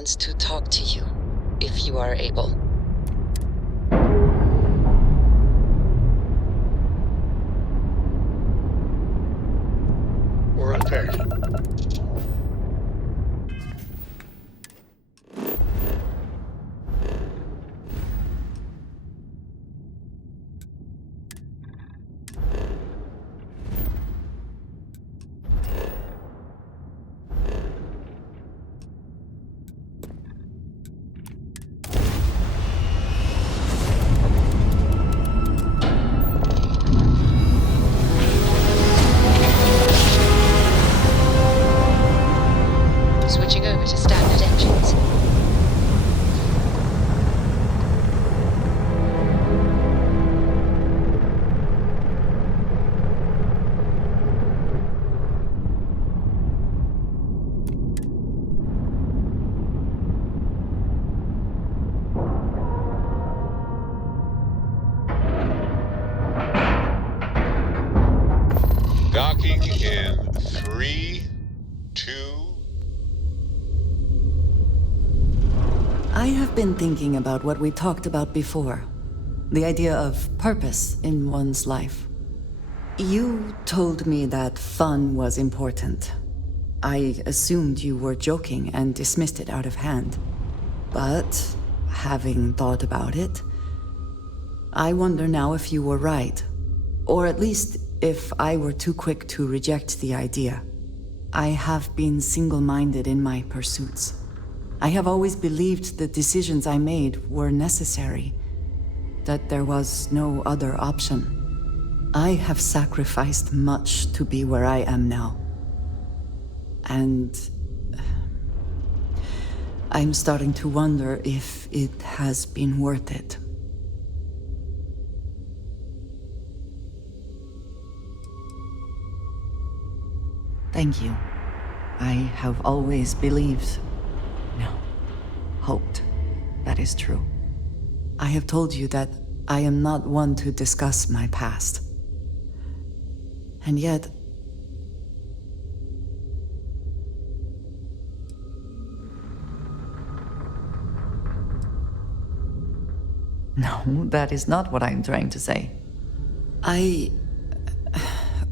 chance to talk to you, if you are able. We're unpaired. Switching over to standard engines. Docking in 3, 2. I have been thinking about what we talked about before. The idea of purpose in one's life. You told me that fun was important. I assumed you were joking and dismissed it out of hand. But, having thought about it, I wonder now if you were right. Or at least if I were too quick to reject the idea. I have been single-minded in my pursuits. I have always believed the decisions I made were necessary, that there was no other option. I have sacrificed much to be where I am now. And I'm starting to wonder if it has been worth it. Thank you. I have always believed, no, hoped that is true. I have told you that I am not one to discuss my past. And yet, no, that is not what I'm trying to say. I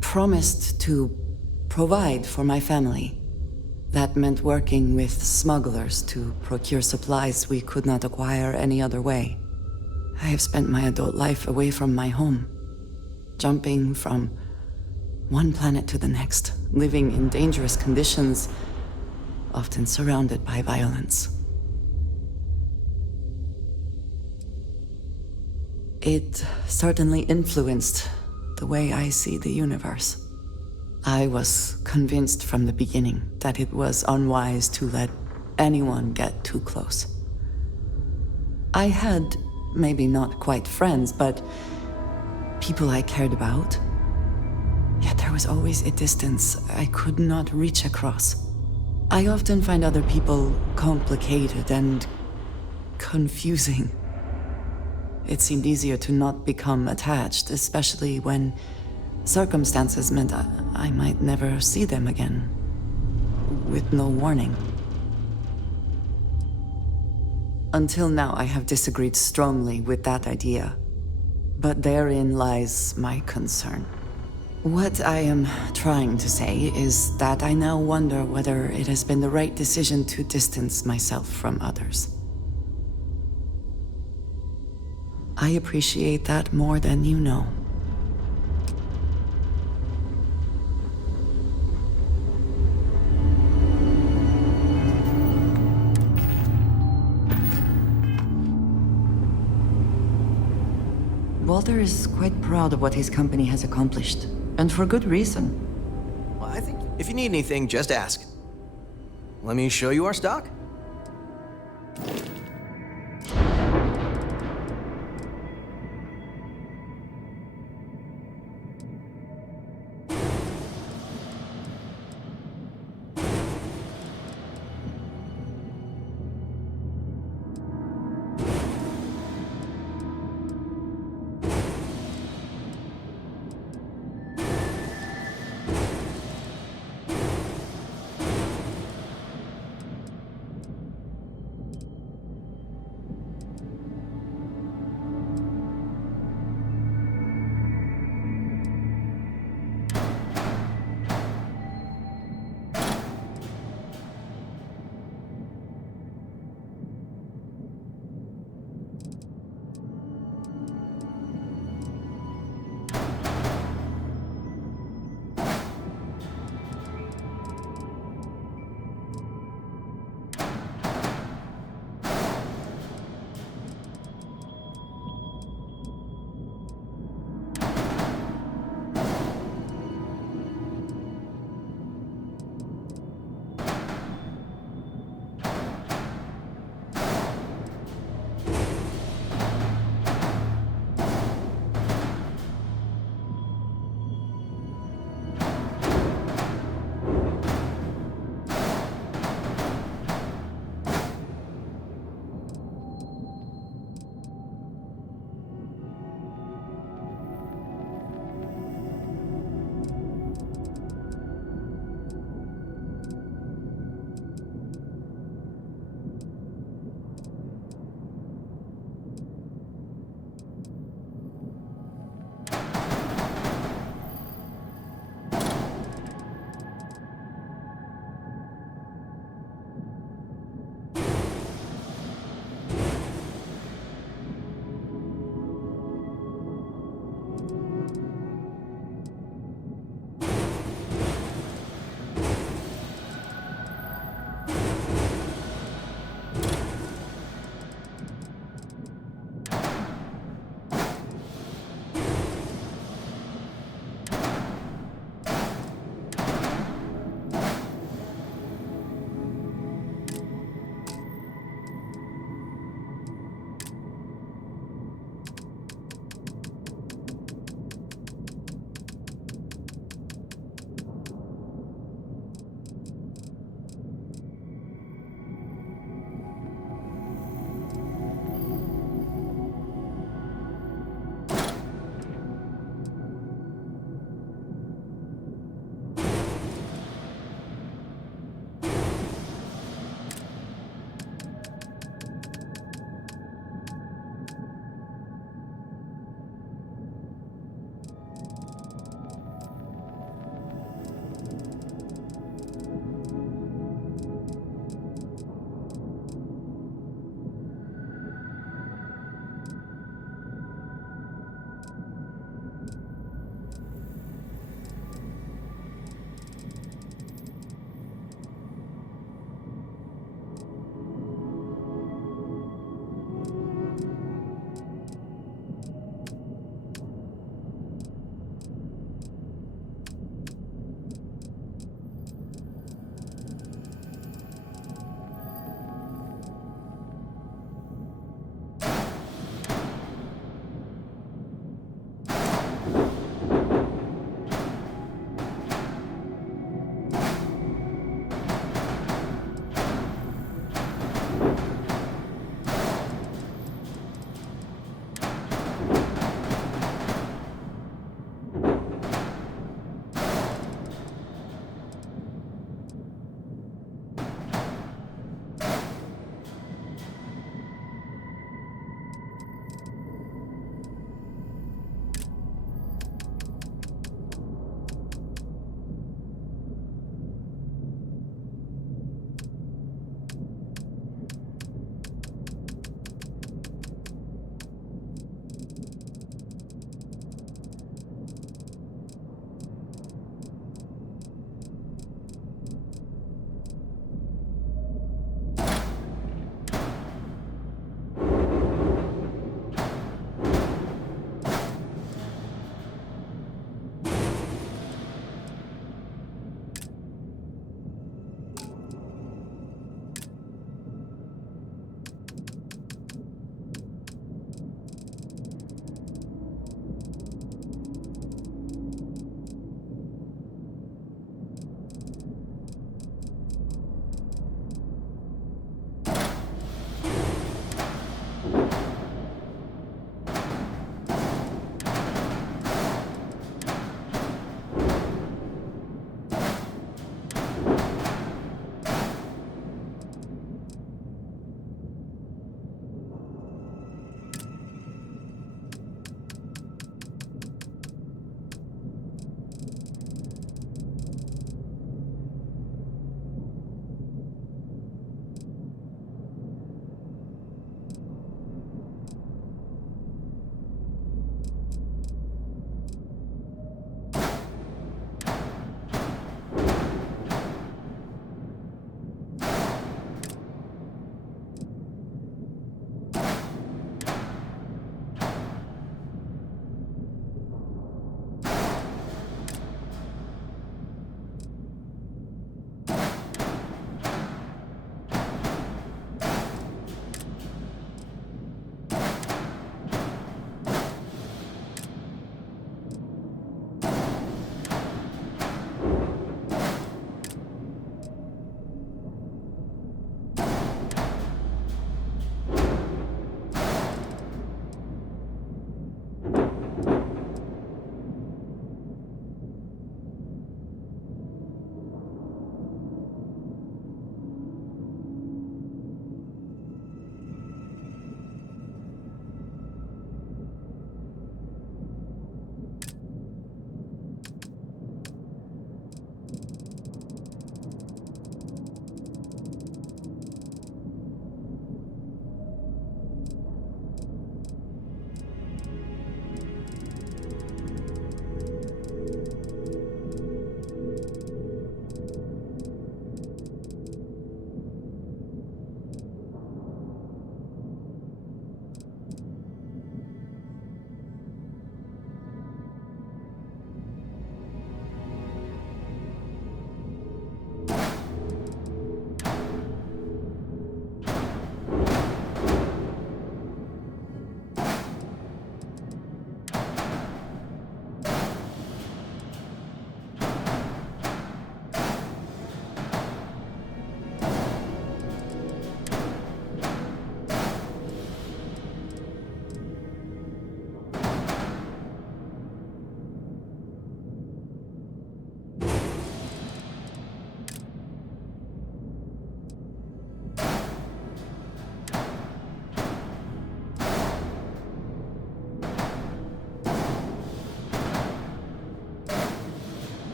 promised to provide for my family. That meant working with smugglers to procure supplies we could not acquire any other way. I have spent my adult life away from my home, jumping from one planet to the next, living in dangerous conditions, often surrounded by violence. It certainly influenced the way I see the universe. I was convinced from the beginning that it was unwise to let anyone get too close. I had, maybe not quite friends, but people I cared about. Yet there was always a distance I could not reach across. I often find other people complicated and confusing. It seemed easier to not become attached, especially when circumstances meant I might never see them again, with no warning. Until now, I have disagreed strongly with that idea, but therein lies my concern. What I am trying to say is that I now wonder whether it has been the right decision to distance myself from others. I appreciate that more than you know. Walter is quite proud of what his company has accomplished, and for good reason. Well, I think if you need anything, just ask. Let me show you our stock.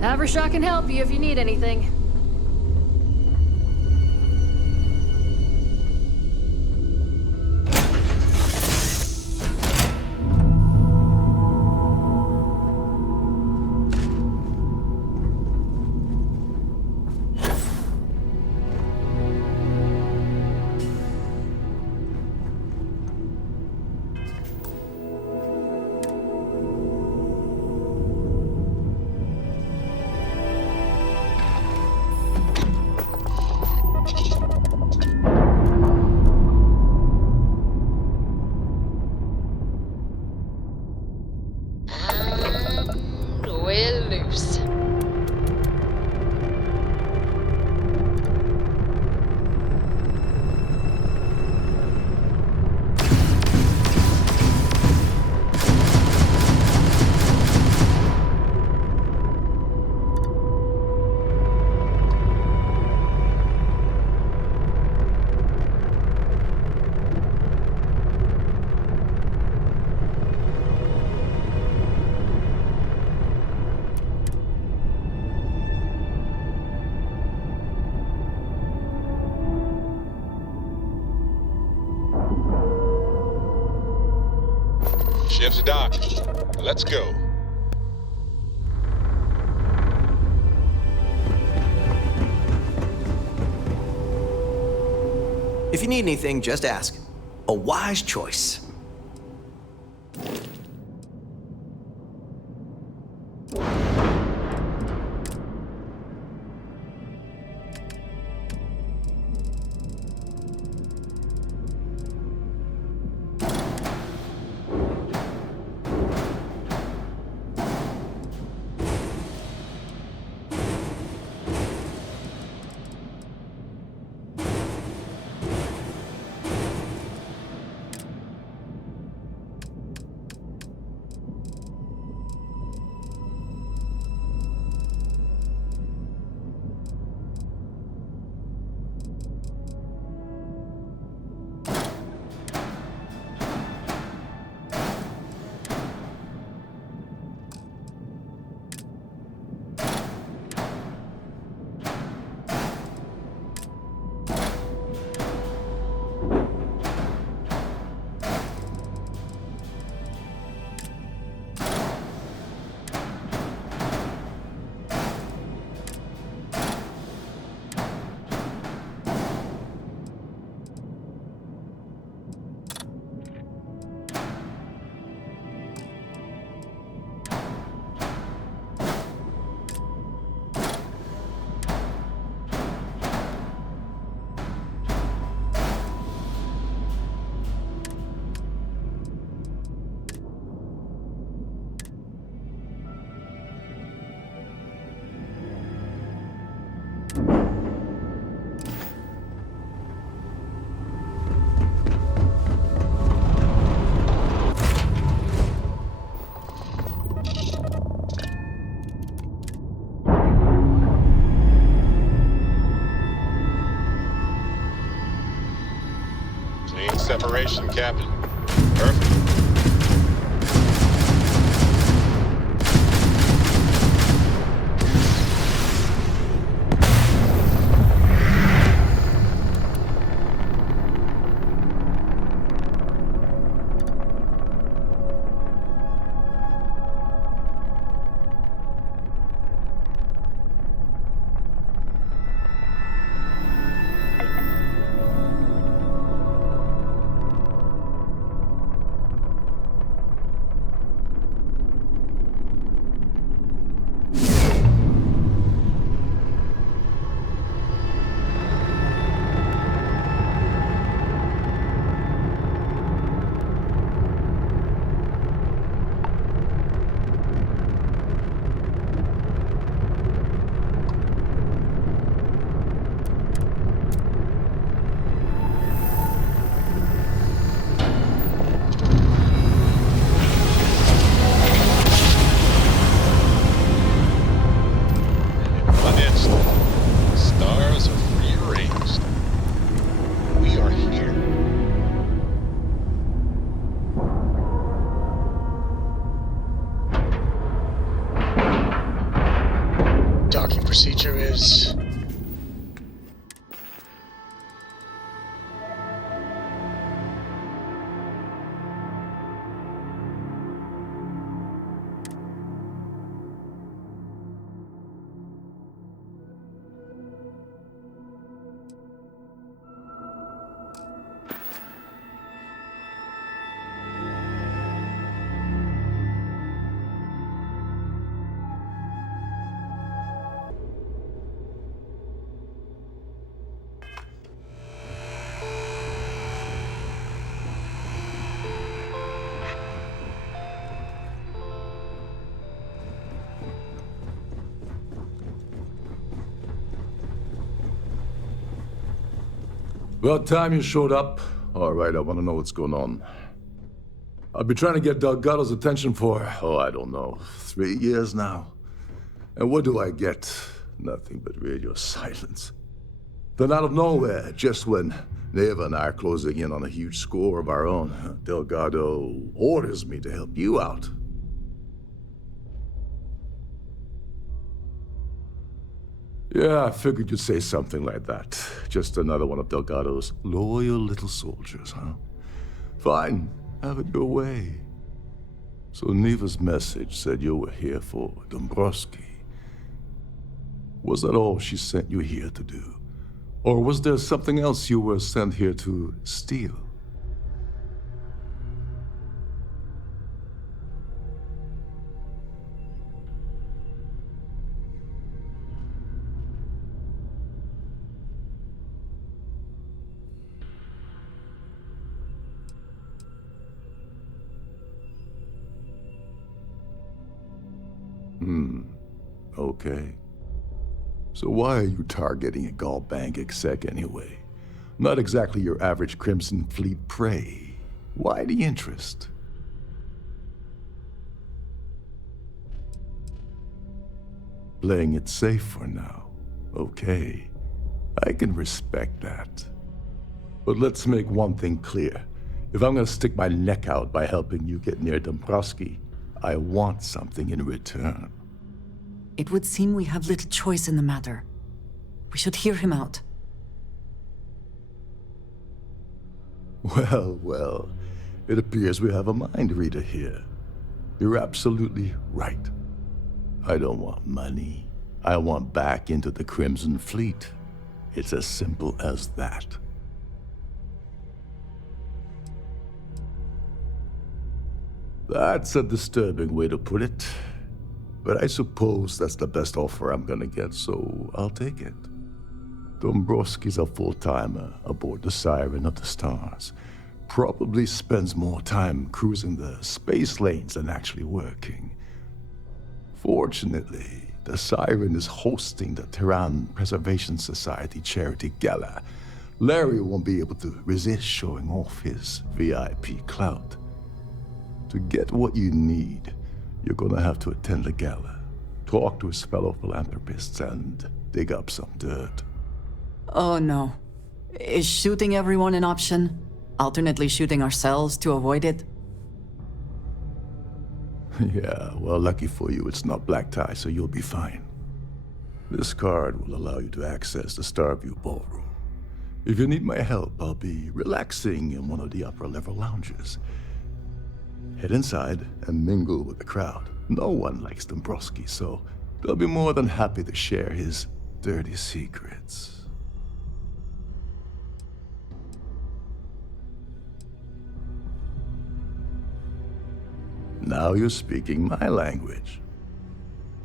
Havershaw can help you if you need anything. And we're loose. Ship's docked. Let's go. If you need anything, just ask. A wise choice. Clean separation, Captain. Perfect. docking procedure is. About time you showed up. All right, I want to know what's going on. I've been trying to get Delgado's attention for, I don't know, 3 years now. And what do I get? Nothing but radio silence. Then out of nowhere, just when Neva and I are closing in on a huge score of our own, Delgado orders me to help you out. Yeah, I figured you'd say something like that. Just another one of Delgado's loyal little soldiers, huh? Fine, have it your way. So Neva's message said you were here for Dombrowski. Was that all she sent you here to do? Or was there something else you were sent here to steal? Okay. So why are you targeting a Gallbank exec anyway? Not exactly your average Crimson Fleet prey. Why the interest? Playing it safe for now. Okay. I can respect that. But let's make one thing clear. If I'm gonna stick my neck out by helping you get near Dombrowski, I want something in return. It would seem we have little choice in the matter. We should hear him out. Well, it appears we have a mind reader here. You're absolutely right. I don't want money. I want back into the Crimson Fleet. It's as simple as that. That's a disturbing way to put it. But I suppose that's the best offer I'm gonna get, so I'll take it. Dombrowski's a full-timer aboard the Siren of the Stars. Probably spends more time cruising the space lanes than actually working. Fortunately, the Siren is hosting the Tehran Preservation Society charity gala. Larry won't be able to resist showing off his VIP clout. To get what you need, you're gonna have to attend the gala, talk to his fellow philanthropists, and dig up some dirt. Oh no. Is shooting everyone an option? Alternately shooting ourselves to avoid it? Yeah, well, lucky for you, it's not black tie, so you'll be fine. This card will allow you to access the Starfield ballroom. If you need my help, I'll be relaxing in one of the upper-level lounges. Head inside and mingle with the crowd. No one likes Dombrowski, so they'll be more than happy to share his dirty secrets. Now you're speaking my language.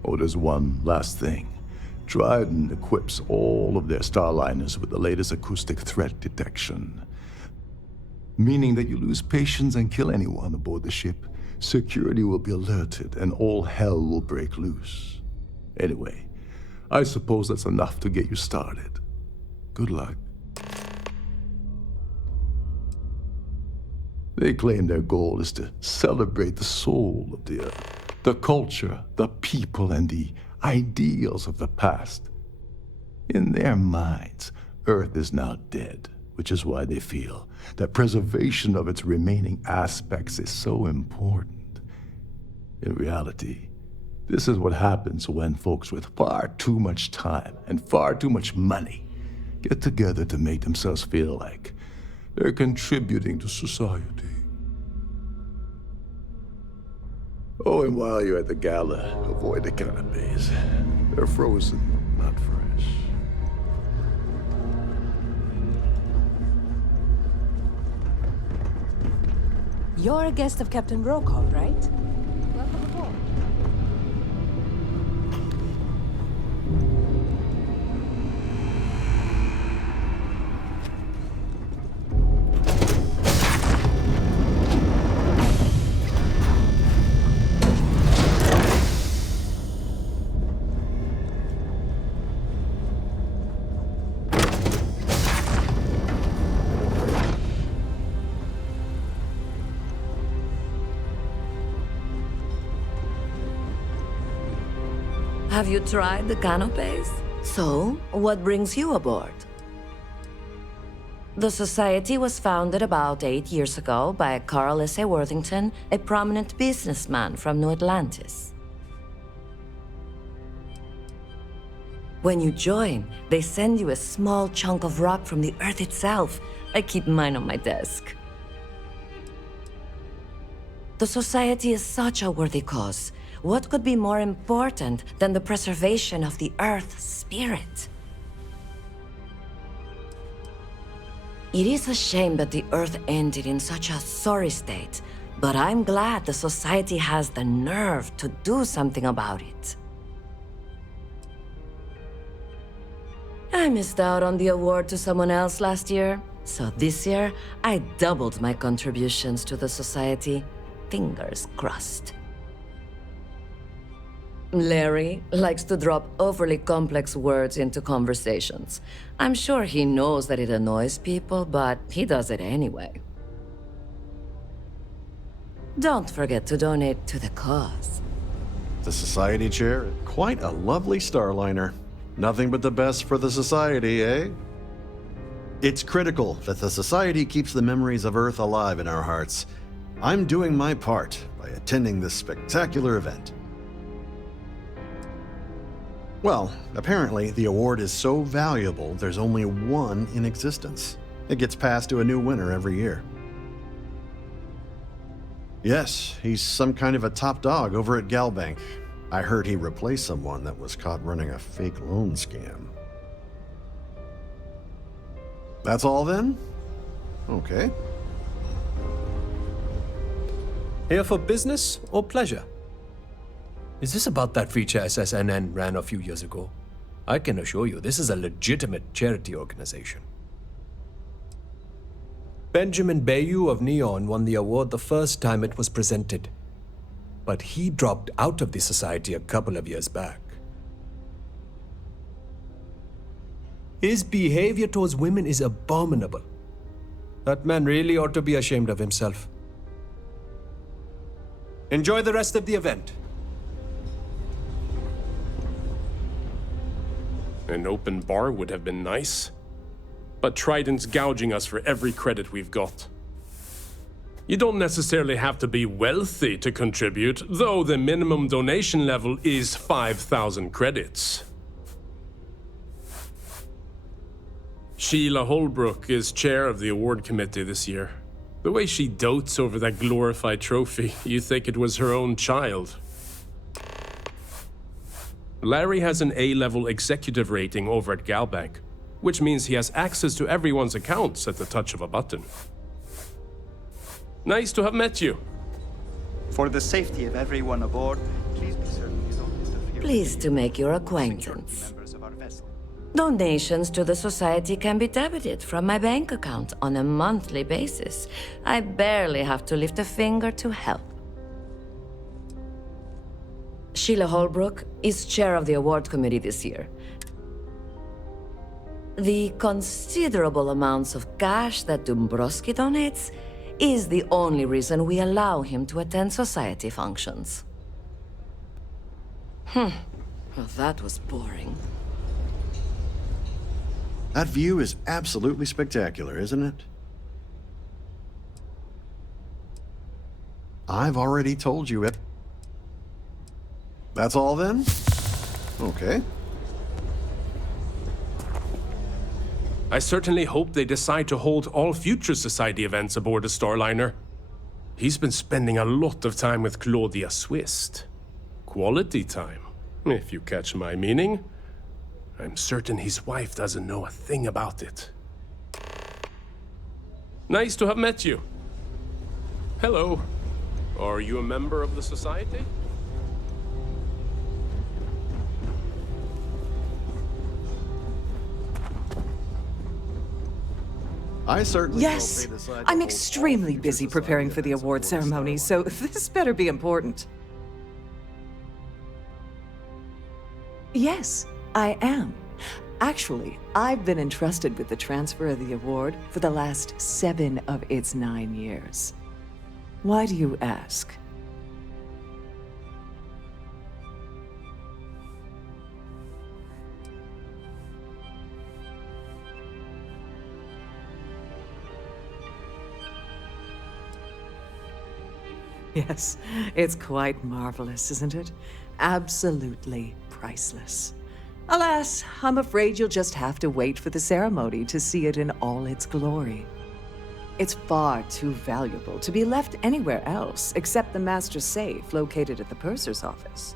Oh, there's one last thing. Trident equips all of their starliners with the latest acoustic threat detection. Meaning that you lose patience and kill anyone aboard the ship, security will be alerted and all hell will break loose. Anyway, I suppose that's enough to get you started. Good luck. They claim their goal is to celebrate the soul of the Earth, the culture, the people, and the ideals of the past. In their minds, Earth is now dead, which is why they feel that preservation of its remaining aspects is so important. In reality, This is what happens when folks with far too much time and far too much money get together to make themselves feel like they're contributing to society. Oh, and while you're at the gala, avoid the canapes. They're frozen, not fresh. You're a guest of Captain Brokaw, right? Welcome aboard. Have you tried the canapes? So, what brings you aboard? The Society was founded about 8 years ago by Carl S.A. Worthington, a prominent businessman from New Atlantis. When you join, they send you a small chunk of rock from the Earth itself. I keep mine on my desk. The Society is such a worthy cause. What could be more important than the preservation of the Earth's spirit? It is a shame that the Earth ended in such a sorry state, but I'm glad the Society has the nerve to do something about it. I missed out on the award to someone else last year, so this year I doubled my contributions to the Society. Fingers crossed. Larry likes to drop overly complex words into conversations. I'm sure he knows that it annoys people, but he does it anyway. Don't forget to donate to the cause. The Society chair? Quite a lovely Starliner. Nothing but the best for the Society, eh? It's critical that the Society keeps the memories of Earth alive in our hearts. I'm doing my part by attending this spectacular event. Well, apparently the award is so valuable there's only one in existence. It gets passed to a new winner every year. Yes, he's some kind of a top dog over at Galbank. I heard he replaced someone that was caught running a fake loan scam. That's all then? Okay. Here for business or pleasure? Is this about that feature SSNN ran a few years ago? I can assure you, this is a legitimate charity organization. Benjamin Bayou of Neon won the award the first time it was presented, but he dropped out of the society a couple of years back. His behavior towards women is abominable. That man really ought to be ashamed of himself. Enjoy the rest of the event. An open bar would have been nice, but Trident's gouging us for every credit we've got. You don't necessarily have to be wealthy to contribute, though the minimum donation level is 5,000 credits. Sheila Holbrook is chair of the award committee this year. The way she dotes over that glorified trophy, you'd think it was her own child. Larry has an A-level executive rating over at Galbank, which means he has access to everyone's accounts at the touch of a button. Nice to have met you. For the safety of everyone aboard, please be certain you don't interfere. Pleased to make your acquaintance. Members of our vessel. Donations to the Society can be debited from my bank account on a monthly basis. I barely have to lift a finger to help. Sheila Holbrook is chair of the award committee this year. The considerable amounts of cash that Dombrowski donates is the only reason we allow him to attend society functions. Well, that was boring. That view is absolutely spectacular, isn't it? I've already told you it. That's all then? Okay. I certainly hope they decide to hold all future Society events aboard the Starliner. He's been spending a lot of time with Claudia Swist. Quality time, if you catch my meaning. I'm certain his wife doesn't know a thing about it. Nice to have met you. Hello. Are you a member of the Society? I certainly Yes, hope they decide to I'm hold extremely all busy future preparing society for the events award aboard the ceremony, so this better be important. Yes, I am. Actually, I've been entrusted with the transfer of the award for the last 7 of its 9 years. Why do you ask? Yes, it's quite marvelous, isn't it? Absolutely priceless. Alas, I'm afraid you'll just have to wait for the ceremony to see it in all its glory. It's far too valuable to be left anywhere else except the master safe located at the purser's office.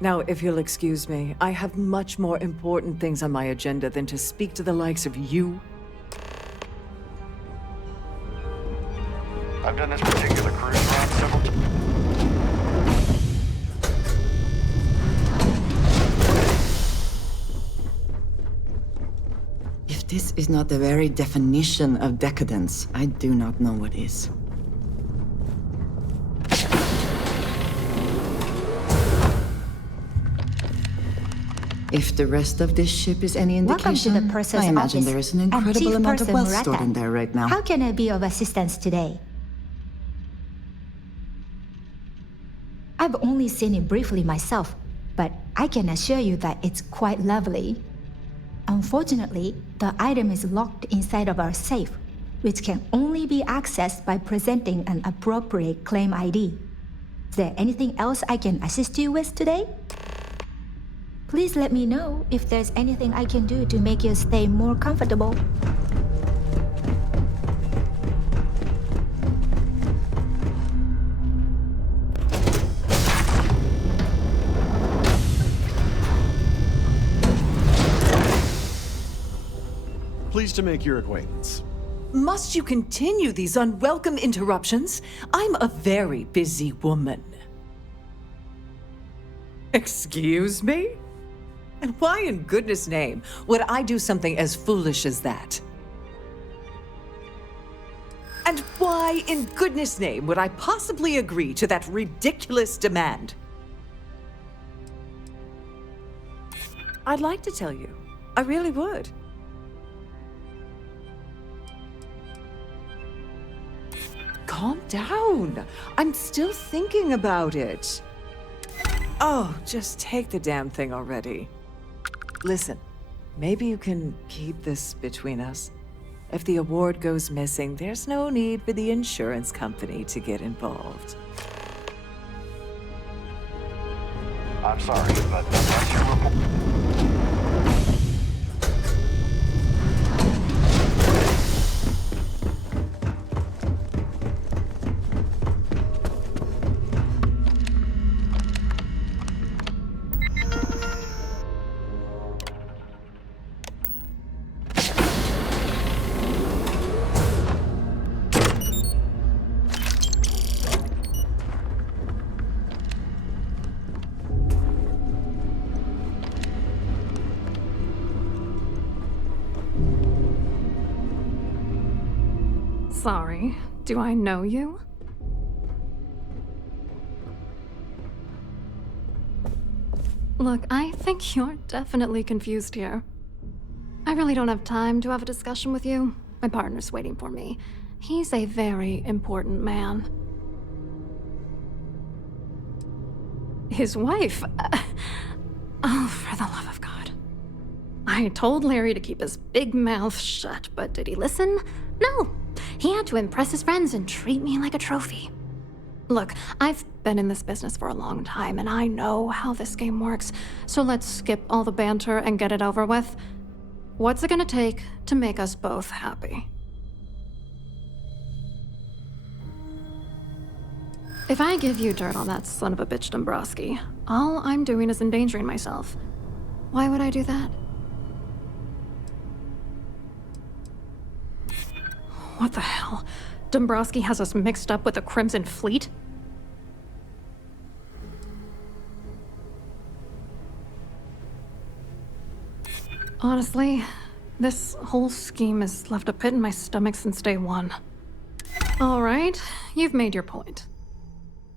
Now, if you'll excuse me, I have much more important things on my agenda than to speak to the likes of you. I've done this particular cruise route several times. If this is not the very definition of decadence, I do not know what is. If the rest of this ship is any indication, Welcome to the purser's I imagine office. there is an I'm incredible Chief amount of Purser wealth Murata. stored in there right now. How can I be of assistance today? I've only seen it briefly myself, but I can assure you that it's quite lovely. Unfortunately, the item is locked inside of our safe, which can only be accessed by presenting an appropriate claim ID. Is there anything else I can assist you with today? Please let me know if there's anything I can do to make your stay more comfortable. Pleased to make your acquaintance. Must you continue these unwelcome interruptions? I'm a very busy woman. Excuse me? And why in goodness' name would I do something as foolish as that? And why in goodness' name would I possibly agree to that ridiculous demand? I'd like to tell you. I really would. Calm down. I'm still thinking about it. Oh, just take the damn thing already. Listen, maybe you can keep this between us. If the award goes missing, there's no need for the insurance company to get involved. I'm sorry, but unless you report... Sorry, do I know you? Look, I think you're definitely confused here. I really don't have time to have a discussion with you. My partner's waiting for me. He's a very important man. His wife? Oh, for the love of God. I told Larry to keep his big mouth shut, but did he listen? No. He had to impress his friends and treat me like a trophy. Look, I've been in this business for a long time, and I know how this game works, so let's skip all the banter and get it over with. What's it gonna take to make us both happy? If I give you dirt on that son of a bitch Dombrowski, all I'm doing is endangering myself. Why would I do that? What the hell? Dombrowski has us mixed up with the Crimson Fleet? Honestly, this whole scheme has left a pit in my stomach since day one. All right, you've made your point.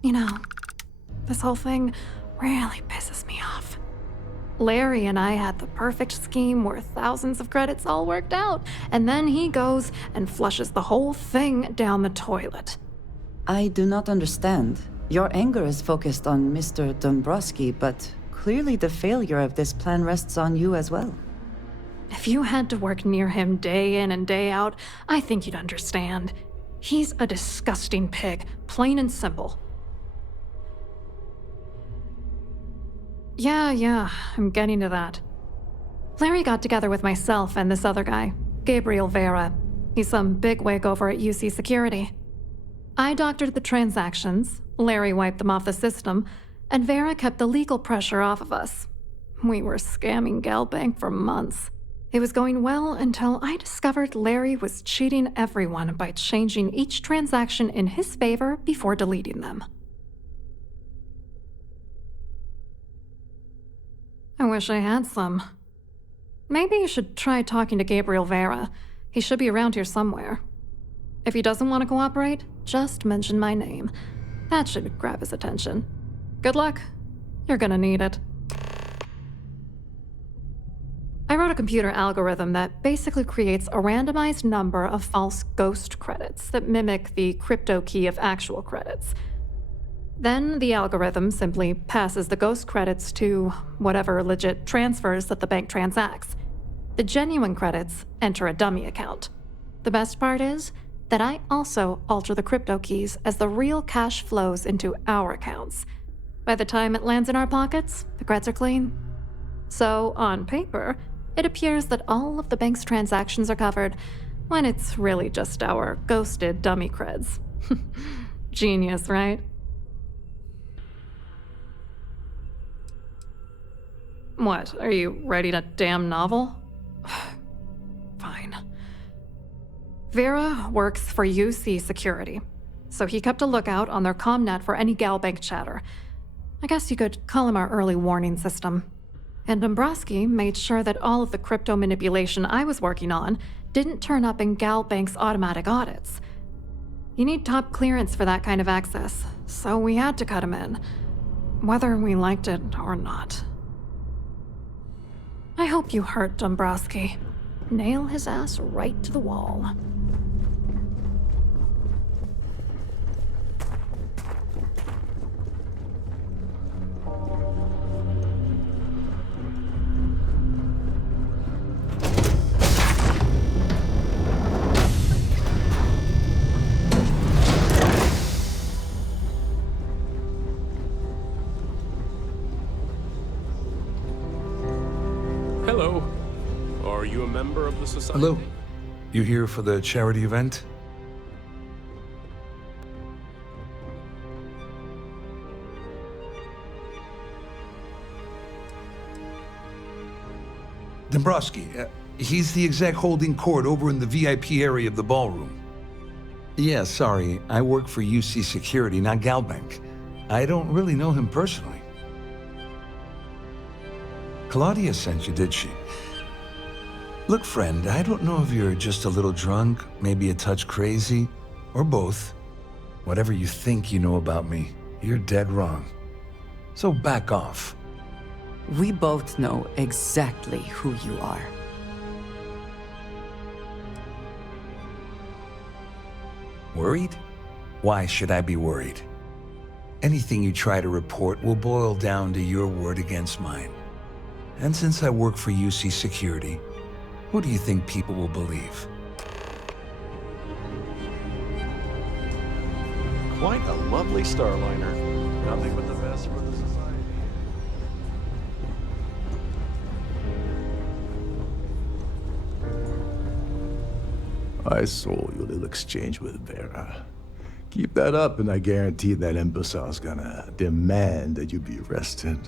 You know, this whole thing really pisses me off. Larry and I had the perfect scheme worth thousands of credits all worked out, and then he goes and flushes the whole thing down the toilet. I do not understand. Your anger is focused on Mr. Dombrowski, but clearly the failure of this plan rests on you as well. If you had to work near him day in and day out, I think you'd understand. He's a disgusting pig, plain and simple. Yeah, I'm getting to that. Larry got together with myself and this other guy, Gabriel Vera. He's some bigwig over at UC Security. I doctored the transactions, Larry wiped them off the system, and Vera kept the legal pressure off of us. We were scamming Galbank for months. It was going well until I discovered Larry was cheating everyone by changing each transaction in his favor before deleting them. I wish I had some. Maybe you should try talking to Gabriel Vera. He should be around here somewhere. If he doesn't want to cooperate, just mention my name. That should grab his attention. Good luck. You're gonna need it. I wrote a computer algorithm that basically creates a randomized number of false ghost credits that mimic the crypto key of actual credits. Then the algorithm simply passes the ghost credits to whatever legit transfers that the bank transacts. The genuine credits enter a dummy account. The best part is that I also alter the crypto keys as the real cash flows into our accounts. By the time it lands in our pockets, the creds are clean. So, on paper, it appears that all of the bank's transactions are covered, when it's really just our ghosted dummy creds. Genius, right? What, are you writing a damn novel? Fine. Vera works for UC Security, so he kept a lookout on their commnet for any Galbank chatter. I guess you could call him our early warning system. And Dombrowski made sure that all of the crypto manipulation I was working on didn't turn up in Galbank's automatic audits. You need top clearance for that kind of access, so we had to cut him in, whether we liked it or not. I hope you hurt Dombrowski. Nail his ass right to the wall. Hello. Are you a member of the society? Hello. You here for the charity event? Dombrowski, he's the exec holding court over in the VIP area of the ballroom. Yeah, sorry, I work for UC Security, not Galbank. I don't really know him personally. Claudia sent you, did she? Look, friend, I don't know if you're just a little drunk, maybe a touch crazy, or both. Whatever you think you know about me, you're dead wrong. So back off. We both know exactly who you are. Worried? Why should I be worried? Anything you try to report will boil down to your word against mine. And since I work for UC Security, who do you think people will believe? Quite a lovely Starliner. Nothing but the best for the society. I saw your little exchange with Vera. Keep that up, and I guarantee that imbecile's gonna demand that you be arrested.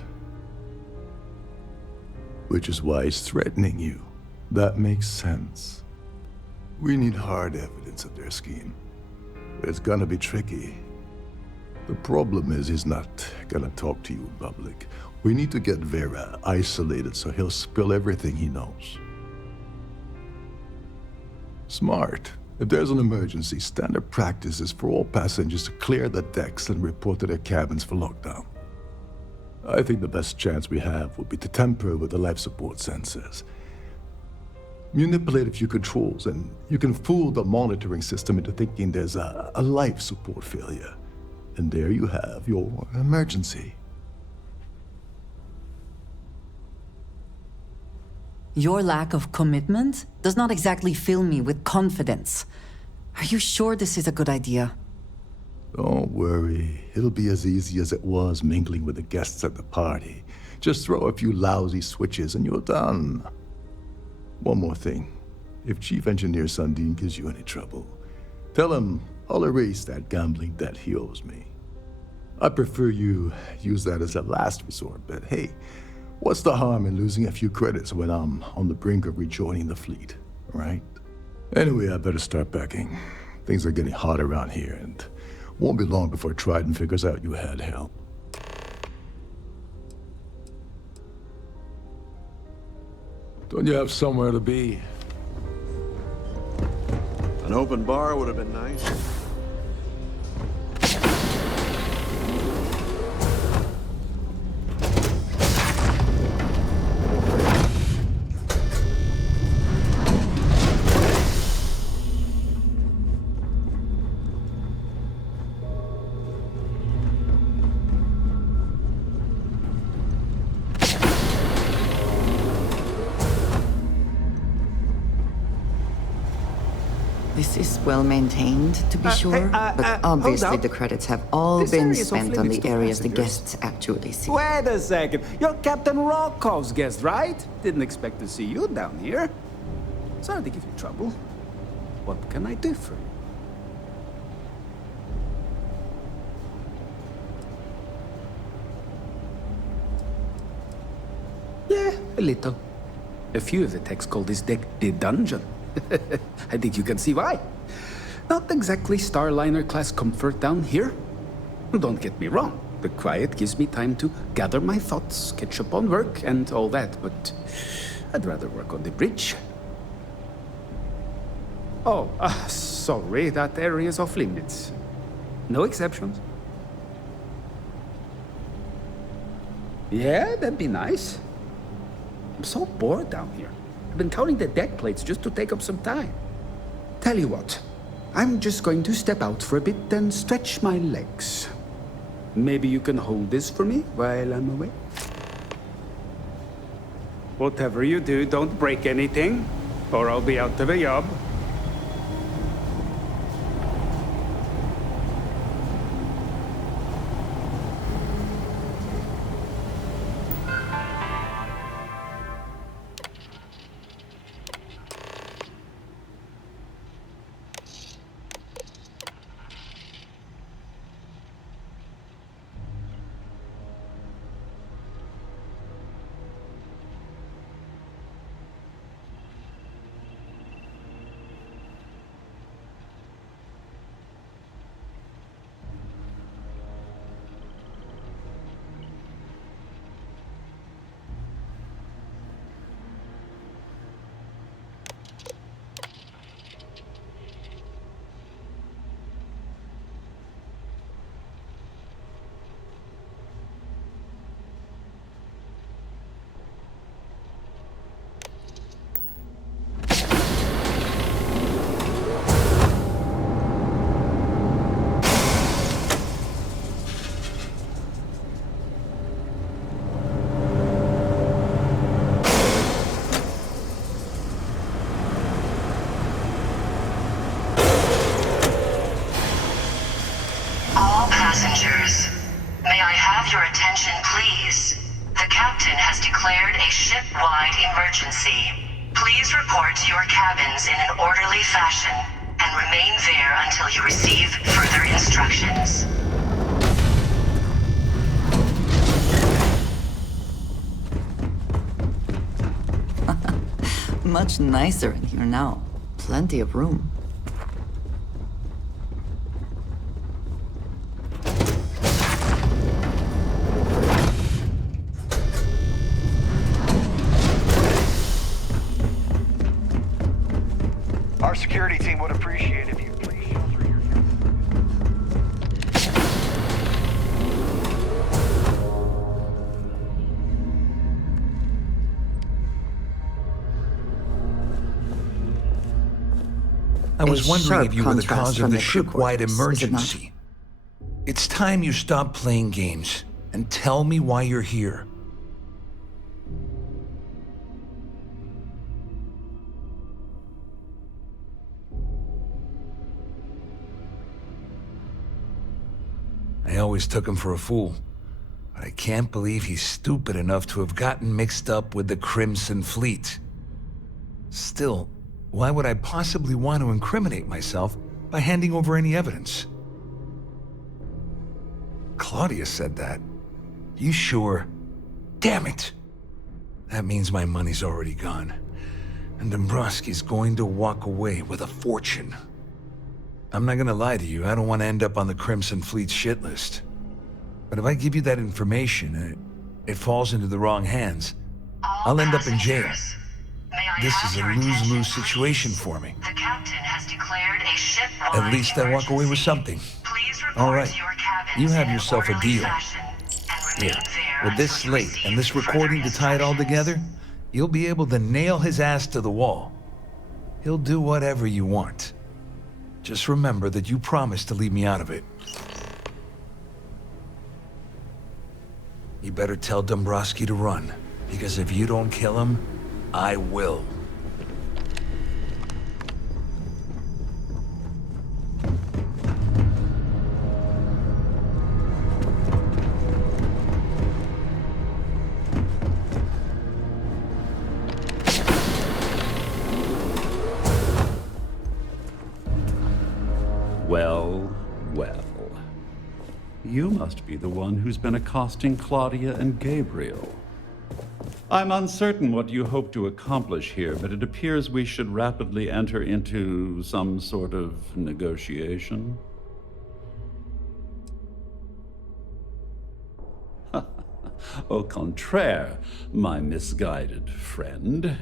Which is why he's threatening you. That makes sense. We need hard evidence of their scheme. It's gonna be tricky. The problem is he's not gonna talk to you in public. We need to get Vera isolated so he'll spill everything he knows. Smart. If there's an emergency, standard practice is for all passengers to clear the decks and report to their cabins for lockdown. I think the best chance we have would be to tamper with the life support sensors. Manipulate a few controls, and you can fool the monitoring system into thinking there's a life support failure. And there you have your emergency. Your lack of commitment does not exactly fill me with confidence. Are you sure this is a good idea? Don't worry. It'll be as easy as it was mingling with the guests at the party. Just throw a few lousy switches and you're done. One more thing. If Chief Engineer Sundin gives you any trouble, tell him I'll erase that gambling debt he owes me. I prefer you use that as a last resort, but hey, what's the harm in losing a few credits when I'm on the brink of rejoining the fleet, right? Anyway, I better start packing. Things are getting hot around here, and won't be long before Trident figures out you had help. Don't you have somewhere to be? An open bar would have been nice. This is well maintained, to be sure, but obviously the credits have all been spent on the areas the guests actually see. Wait a second. You're Captain Rocko's guest, right? Didn't expect to see you down here. Sorry to give you trouble. What can I do for you? Yeah, a little. A few of the techs call this deck the dungeon. I think you can see why. Not exactly Starliner-class comfort down here. Don't get me wrong. The quiet gives me time to gather my thoughts, catch up on work, and all that, but I'd rather work on the bridge. Oh, sorry, that area's off limits. No exceptions. Yeah, that'd be nice. I'm so bored down here. I've been counting the deck plates just to take up some time. Tell you what, I'm just going to step out for a bit and stretch my legs. Maybe you can hold this for me while I'm away? Whatever you do, don't break anything, or I'll be out of a job. declared a ship-wide emergency. Please report to your cabins in an orderly fashion and remain there until you receive further instructions. Much nicer in here now. Plenty of room. Our security team would appreciate if you please shelter your... I was wondering if you were the contrast cause from of the the crew ship-wide quarters, is it not? emergency. It's time you stop playing games and tell me why you're here. I always took him for a fool, but I can't believe he's stupid enough to have gotten mixed up with the Crimson Fleet. Still, why would I possibly want to incriminate myself by handing over any evidence? Claudia said that. You sure? Damn it! That means my money's already gone, and Dombrowski's going to walk away with a fortune. I'm not gonna lie to you, I don't want to end up on the Crimson Fleet's shit list. But if I give you that information and it falls into the wrong hands, I'll end up in jail. This is a lose-lose situation for me. The captain has declared a ship-wide At least I walk away with something. All right, you have yourself a deal. Here, with this slate and this recording to tie it all together, you'll be able to nail his ass to the wall. He'll do whatever you want. Just remember that you promised to leave me out of it. You better tell Dombrowski to run, because if you don't kill him, I will. Well, well. You must be the one who's been accosting Claudia and Gabriel. I'm uncertain what you hope to accomplish here, but it appears we should rapidly enter into some sort of negotiation. Au contraire, my misguided friend.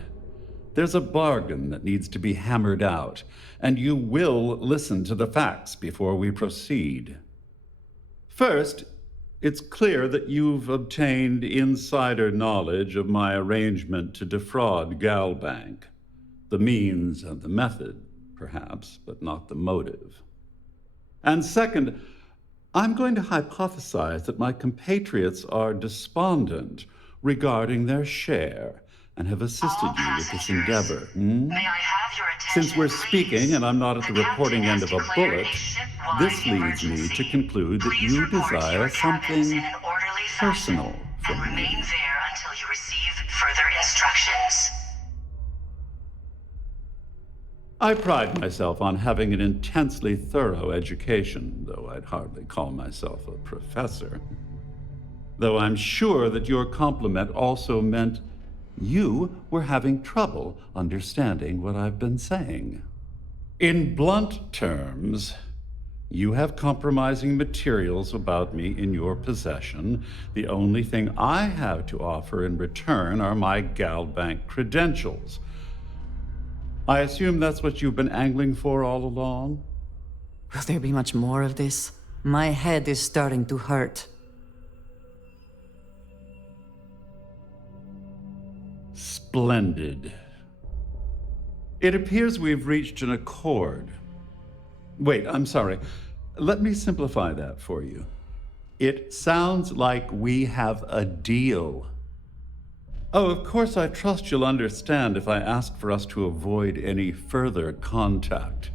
There's a bargain that needs to be hammered out, and you will listen to the facts before we proceed. First, it's clear that you've obtained insider knowledge of my arrangement to defraud Galbank. The means and the method, perhaps, but not the motive. And second, I'm going to hypothesize that my compatriots are despondent regarding their share and have assisted you with this endeavor. May I have your attention, Since we're please? speaking and I'm not at the reporting end of a bullet, this leads me to conclude that you desire something personal from me. Remain there until you receive further instructions. I pride myself on having an intensely thorough education, though I'd hardly call myself a professor. Though I'm sure that your compliment also meant you were having trouble understanding what I've been saying. In blunt terms, you have compromising materials about me in your possession. The only thing I have to offer in return are my Galbank credentials. I assume that's what you've been angling for all along? Will there be much more of this? My head is starting to hurt. Splendid. It appears we've reached an accord. Wait, I'm sorry. Let me simplify that for you. It sounds like we have a deal. Oh, of course, I trust you'll understand if I ask for us to avoid any further contact.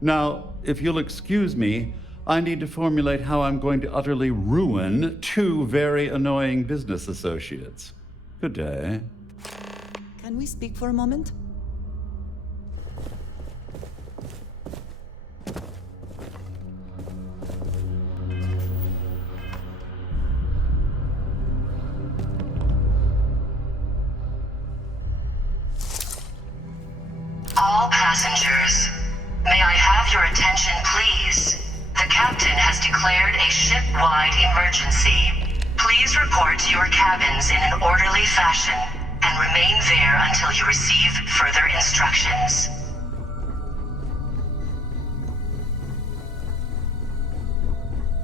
Now, if you'll excuse me, I need to formulate how I'm going to utterly ruin two very annoying business associates. Good day. Can we speak for a moment? All passengers, may I have your attention, please? The captain has declared a ship-wide emergency. Please report to your cabins in an orderly fashion and remain there until you receive further instructions.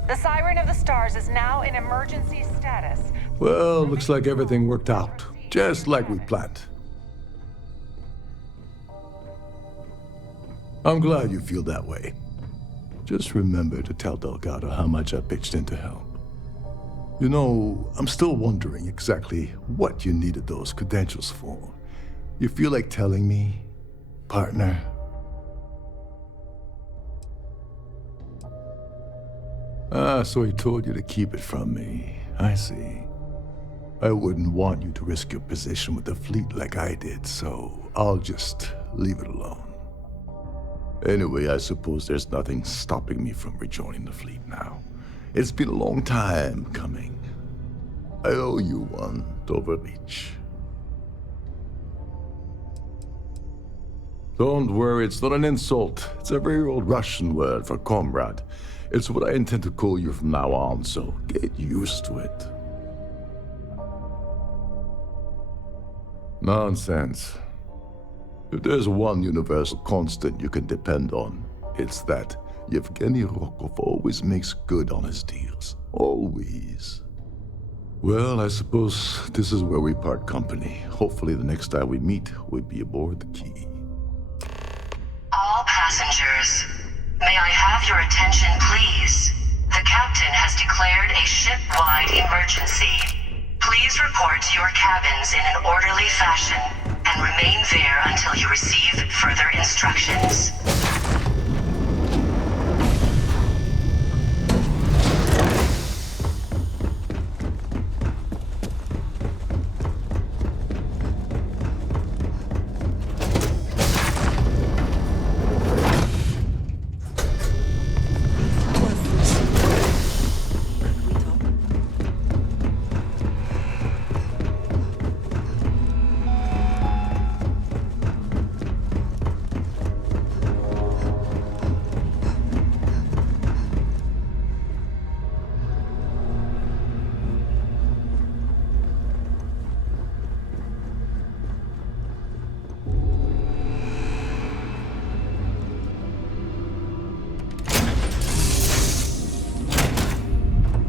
The Siren of the Stars is now in emergency status. Well, looks like everything worked out, just like we planned. I'm glad you feel that way. Just remember to tell Delgado how much I pitched in to help. You know, I'm still wondering exactly what you needed those credentials for. You feel like telling me, partner? Ah, so he told you to keep it from me. I see. I wouldn't want you to risk your position with the fleet like I did, so I'll just leave it alone. Anyway, I suppose there's nothing stopping me from rejoining the fleet now. It's been a long time coming. I owe you one, Doverbeach. Don't worry, it's not an insult. It's a very old Russian word for comrade. It's what I intend to call you from now on, so get used to it. Nonsense. If there's one universal constant you can depend on, it's that Yevgeny Rokov always makes good on his deals. Always. Well, I suppose this is where we part company. Hopefully the next time we meet, we'll be aboard the Key. All passengers, may I have your attention, please? The captain has declared a ship-wide emergency. Please report to your cabins in an orderly fashion and remain there until you receive further instructions.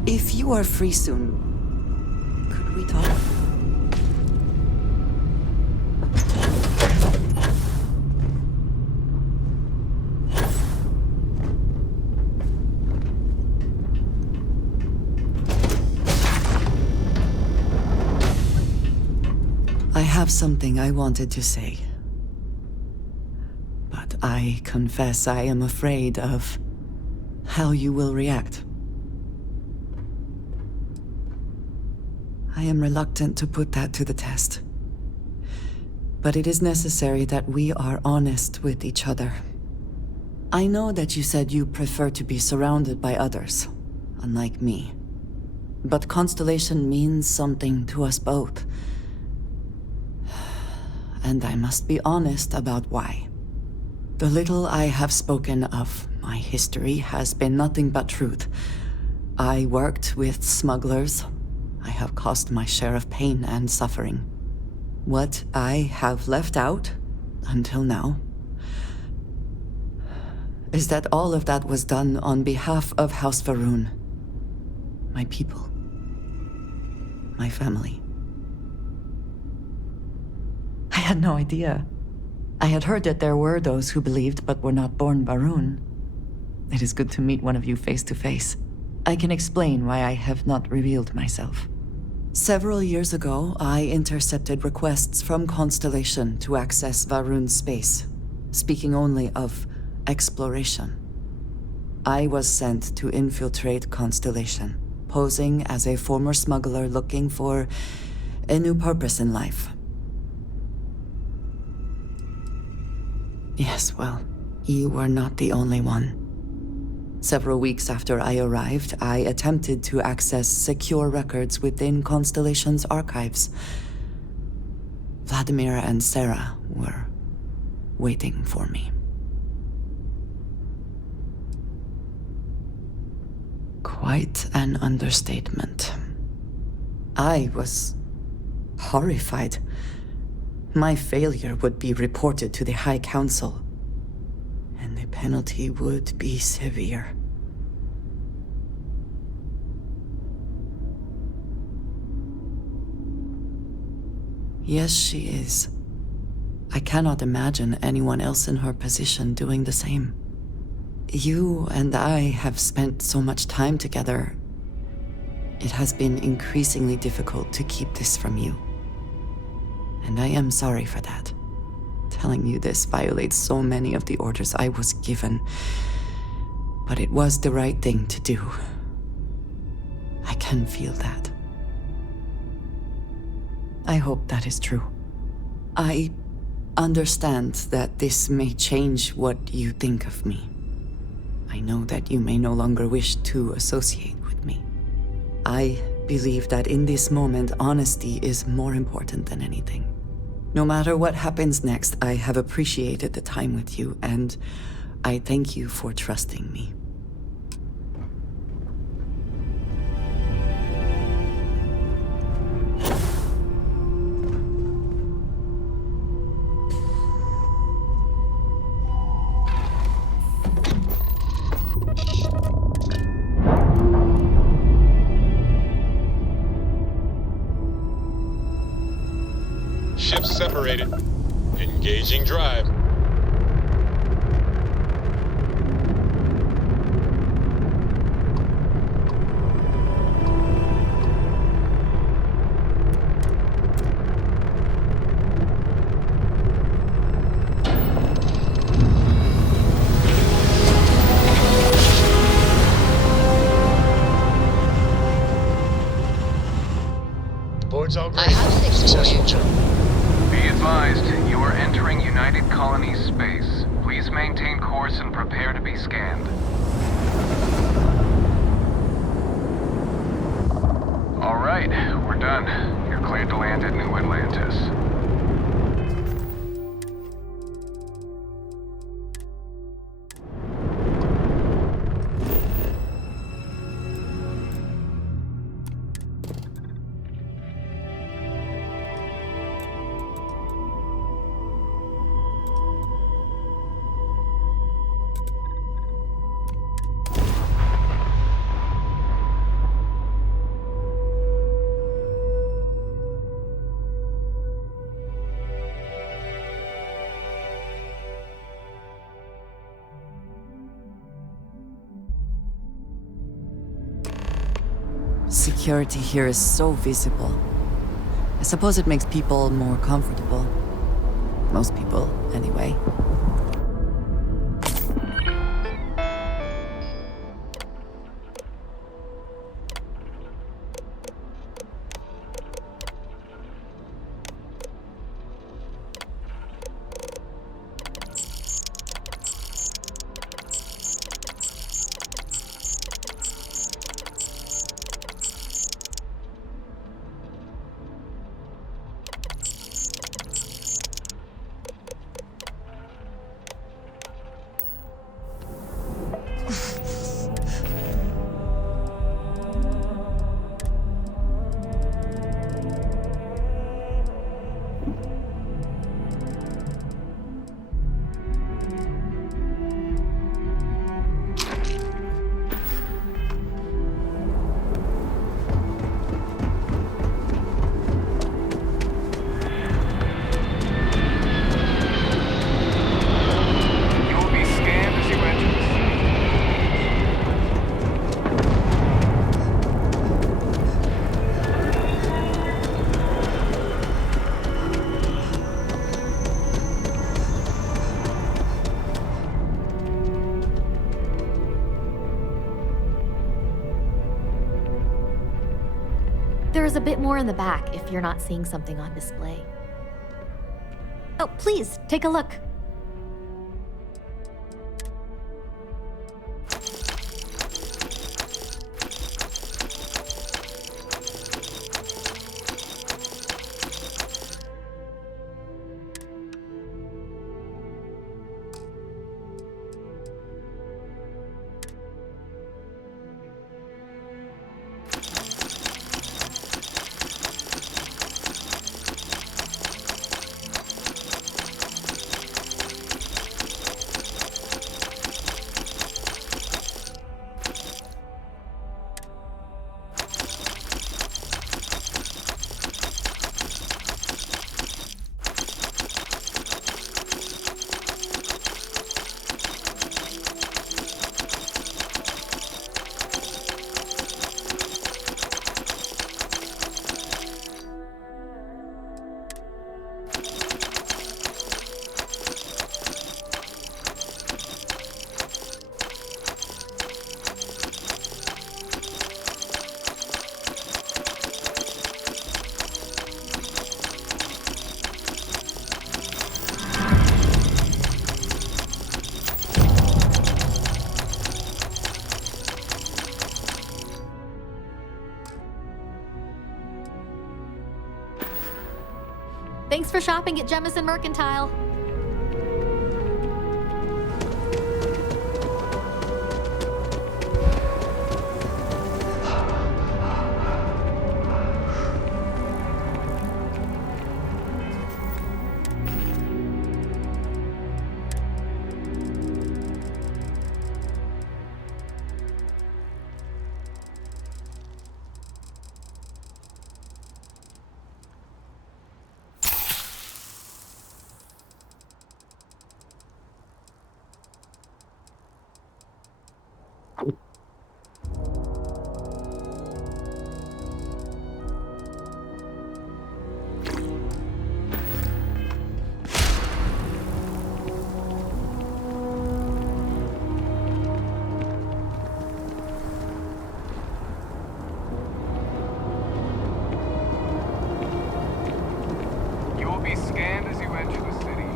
If you are free soon, could we talk? I have something I wanted to say. But I confess I am afraid of how you will react. I am reluctant to put that to the test. But it is necessary that we are honest with each other. I know that you said you prefer to be surrounded by others, unlike me. But Constellation means something to us both. And I must be honest about why. The little I have spoken of my history has been nothing but truth. I worked with smugglers. I have caused my share of pain and suffering. What I have left out, until now, is that all of that was done on behalf of House Va'ruun. My people. My family. I had no idea. I had heard that there were those who believed but were not born Va'ruun. It is good to meet one of you face to face. I can explain why I have not revealed myself. Several years ago, I intercepted requests from Constellation to access Va'ruun's space, speaking only of exploration. I was sent to infiltrate Constellation, posing as a former smuggler looking for a new purpose in life. Yes, well, you were not the only one. Several weeks after I arrived, I attempted to access secure records within Constellation's archives. Vladimir and Sarah were waiting for me. Quite an understatement. I was horrified. My failure would be reported to the High Council, and the penalty would be severe. Yes, she is. I cannot imagine anyone else in her position doing the same. You and I have spent so much time together. It has been increasingly difficult to keep this from you. And I am sorry for that. Telling you this violates so many of the orders I was given. But it was the right thing to do. I can feel that. I hope that is true. I understand that this may change what you think of me. I know that you may no longer wish to associate with me. I believe that in this moment, honesty is more important than anything. No matter what happens next, I have appreciated the time with you, and I thank you for trusting me. Ships separated. Engaging drive. Board's all green. I have things for you. Be advised, you are entering United Colonies space. Please maintain course and prepare to be scanned. All right, we're done. You're cleared to land at New Atlantis. Security here is so visible. I suppose it makes people more comfortable. Most people, anyway. There's a bit more in the back if you're not seeing something on display. Oh, please, take a look. Thanks for shopping at Jemison Mercantile. You will be scanned as you enter the city.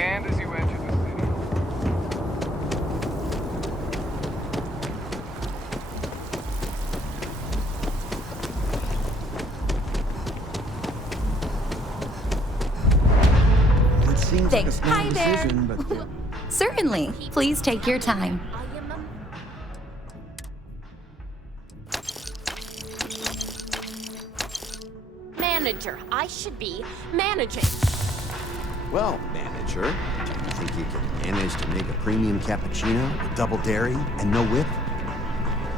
scanned as you enter the city. It seems like a small Hi there. decision, but Certainly. Please take your time. Manager. I should be managing. well, manager, do you think you can manage to make a premium cappuccino with double dairy and no whip?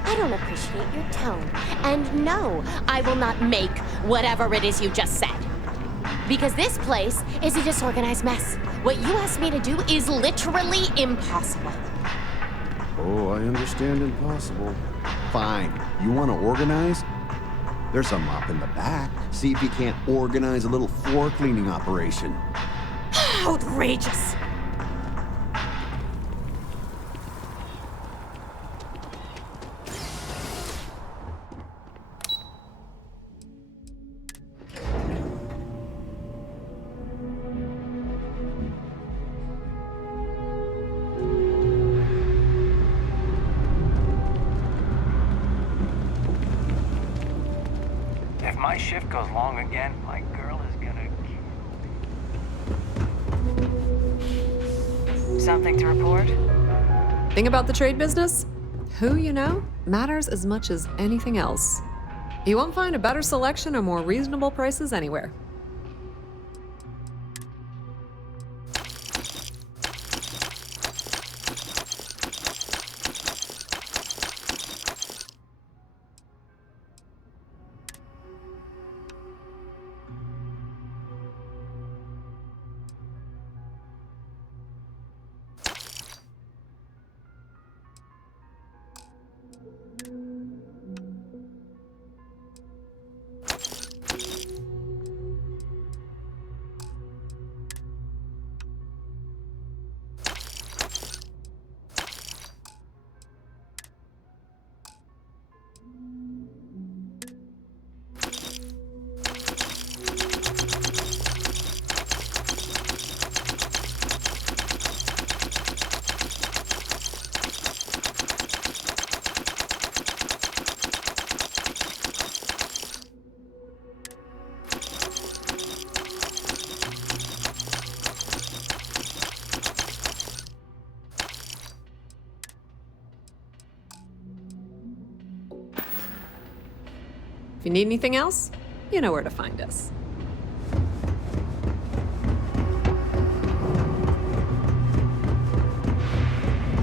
I don't appreciate your tone. And no, I will not make whatever it is you just said. Because this place is a disorganized mess. What you asked me to do is literally impossible. Oh, I understand impossible. Fine. You want to organize? There's a mop in the back. See if you can't organize a little floor cleaning operation. Outrageous. If my shift goes long again, my girl is gonna... Something to report? Thing about the trade business? Who you know matters as much as anything else. You won't find a better selection or more reasonable prices anywhere. If you need anything else, you know where to find us.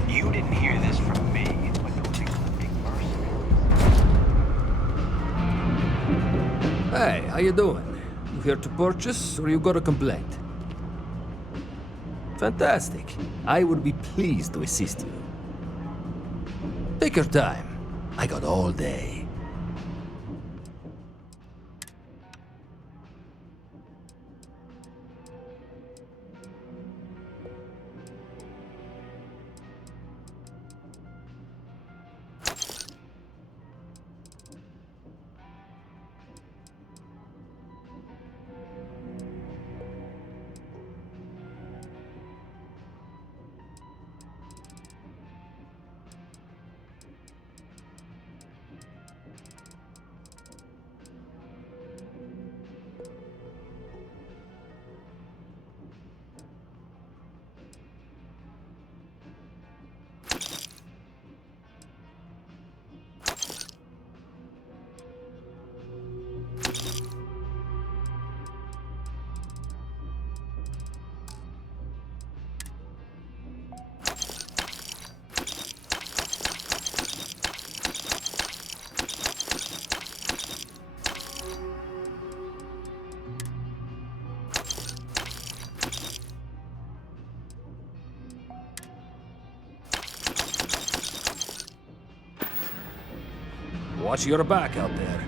You didn't hear this from me, but those ecliptic mercenaries... Hey, how you doing? You here to purchase, or you got a complaint? Fantastic. I would be pleased to assist you. Take your time. I got all day. Watch your back out there.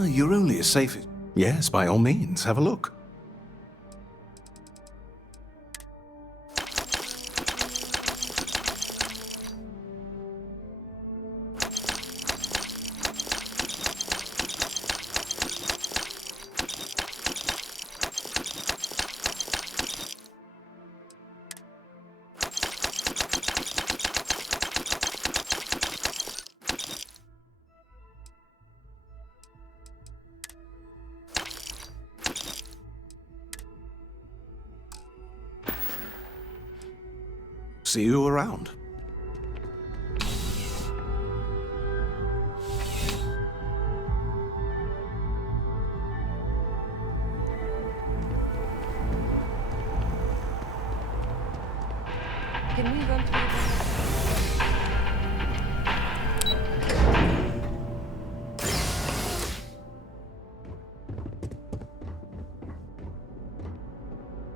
You're only as safe as... Yes, by all means, have a look. See you around. Can we run through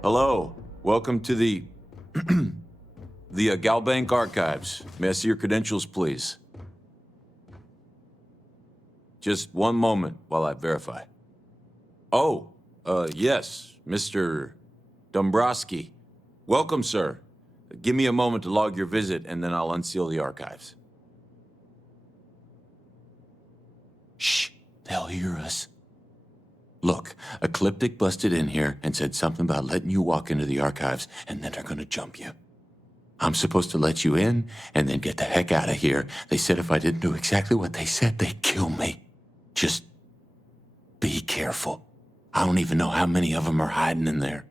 Hello. Welcome to the Galbank Archives. May I see your credentials, please? Just one moment while I verify. Oh, yes, Mr. Dombrowski. Welcome, sir. Give me a moment to log your visit, and then I'll unseal the archives. Shh, they'll hear us. Look, Ecliptic busted in here and said something about letting you walk into the archives, and then they're gonna jump you. I'm supposed to let you in and then get the heck out of here. They said if I didn't do exactly what they said, they'd kill me. Just be careful. I don't even know how many of them are hiding in there.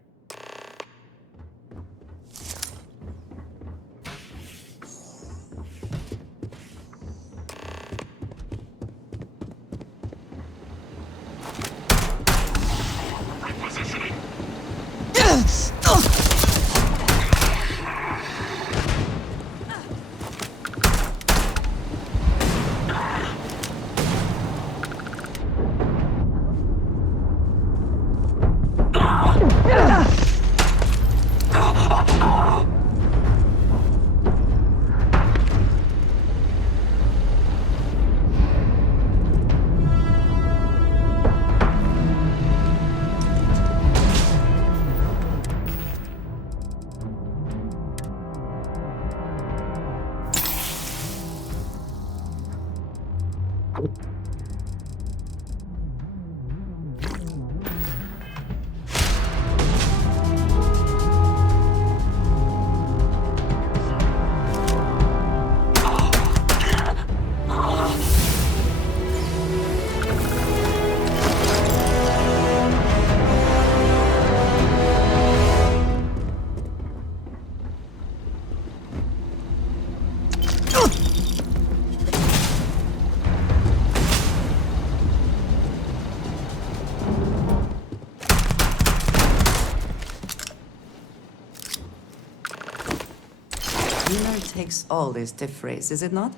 Dinner takes all this to phrase, is it not?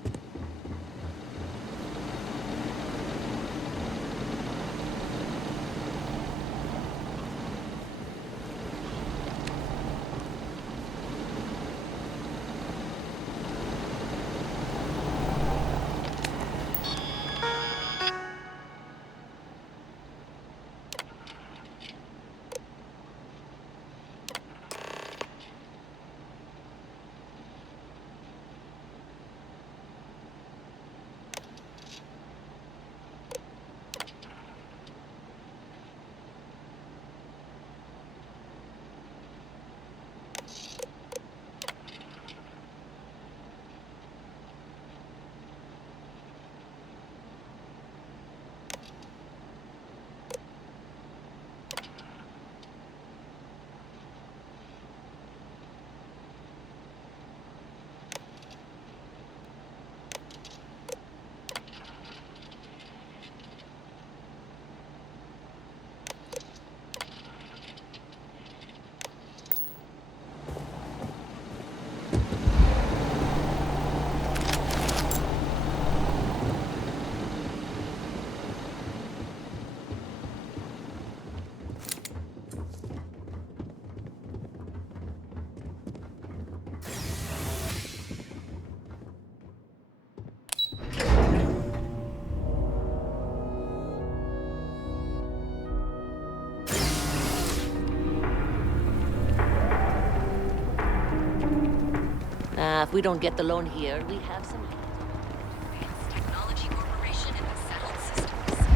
if we don't get the loan here, we have some... Technology Corporation in the settled systems.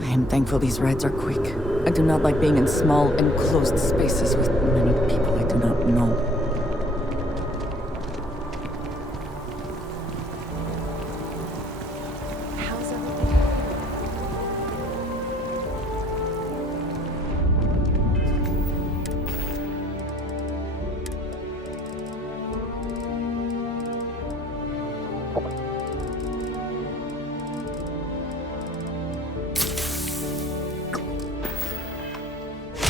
I am thankful these rides are quick. I do not like being in small, enclosed spaces with many people I do not know.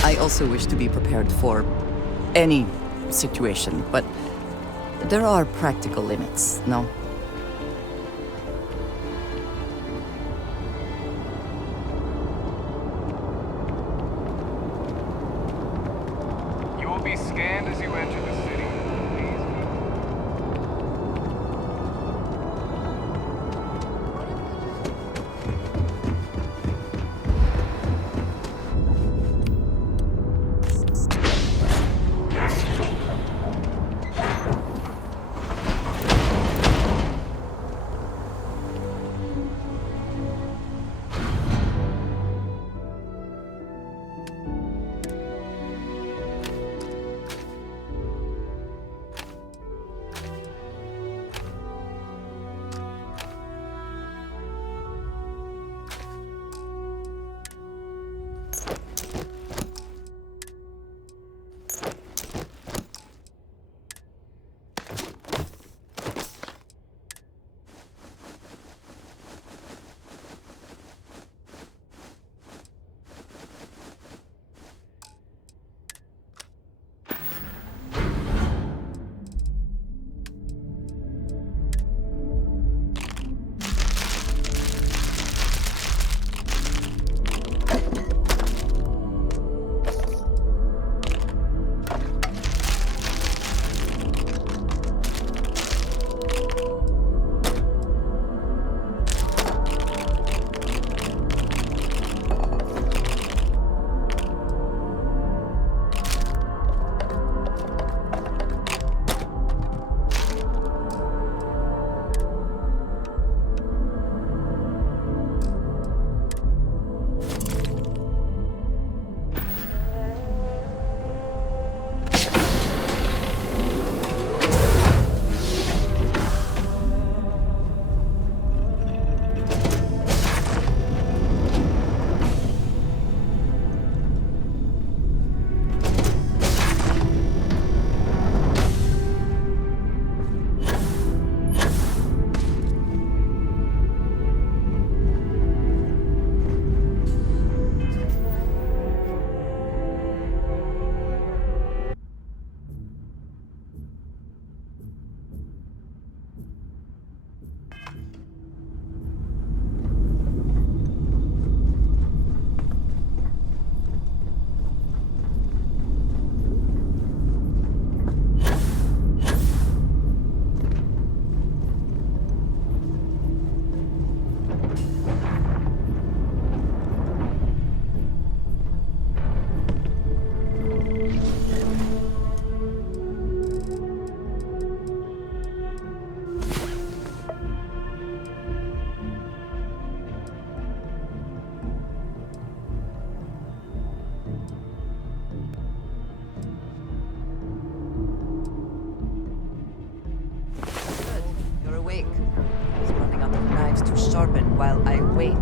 I also wish to be prepared for any situation, but there are practical limits, no? You will be scanned as you enter the city. sharpen while I wait.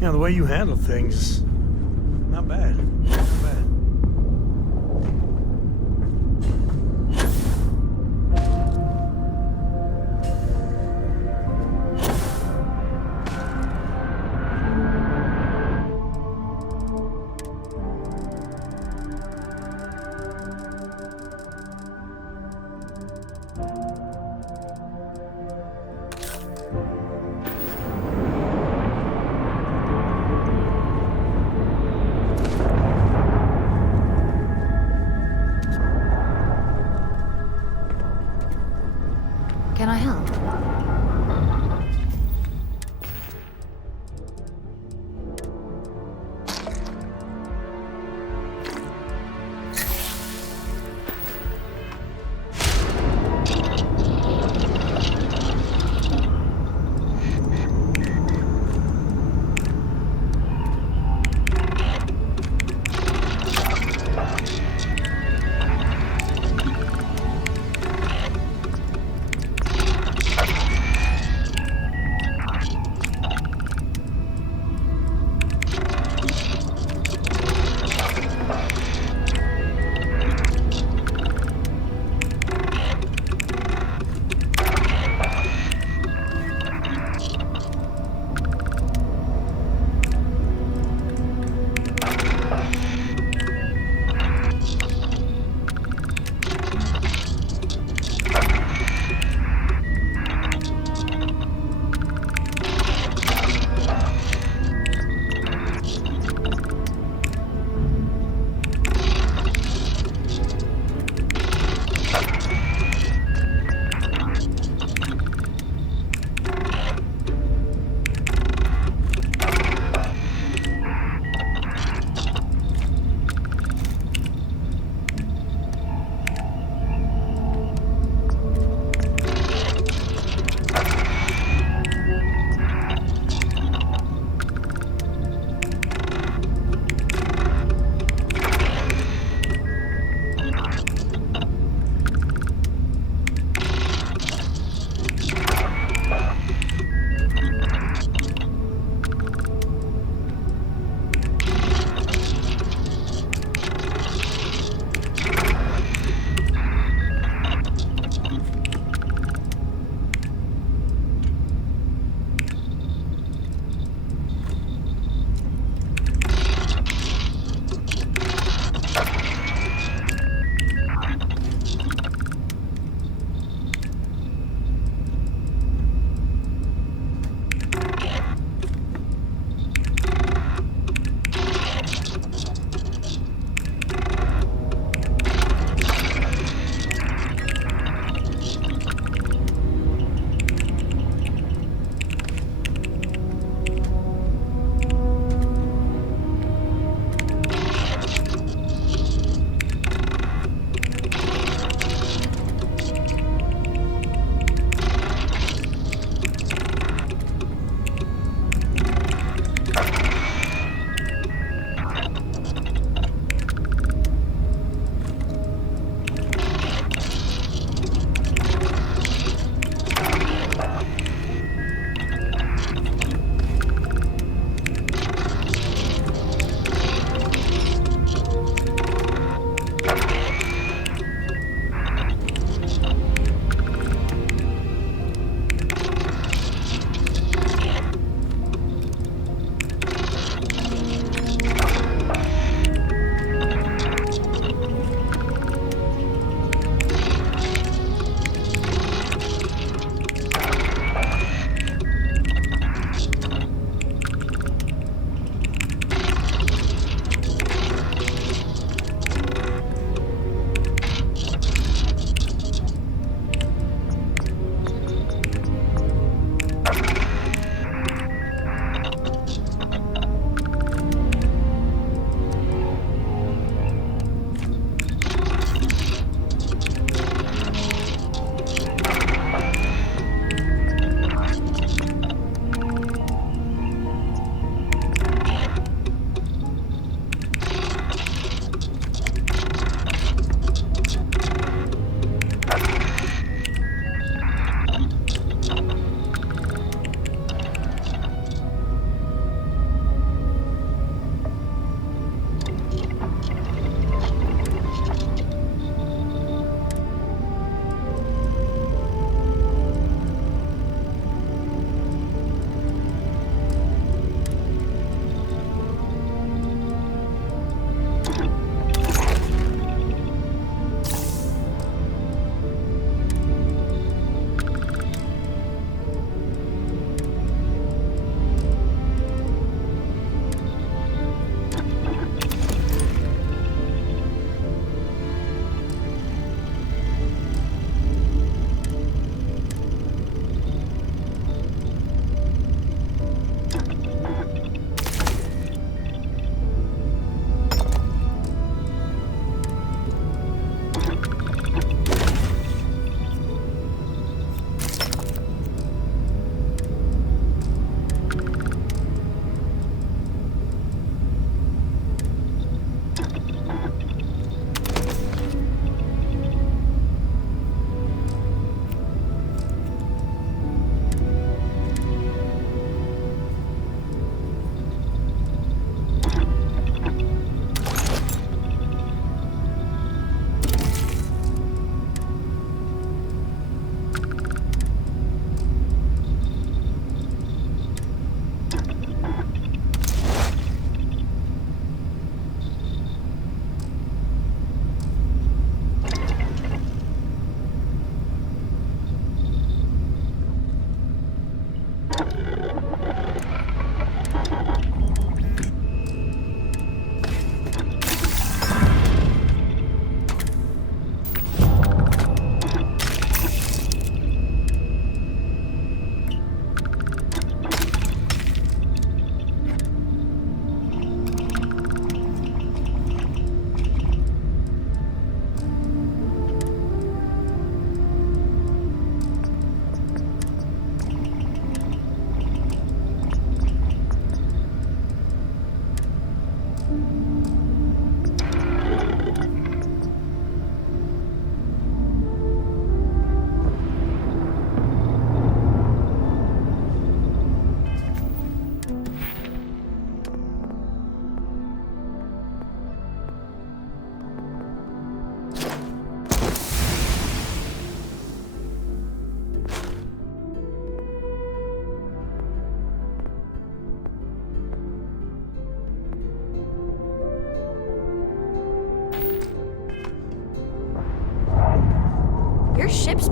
Yeah, the way you handle things, not bad. Not bad. Can I help?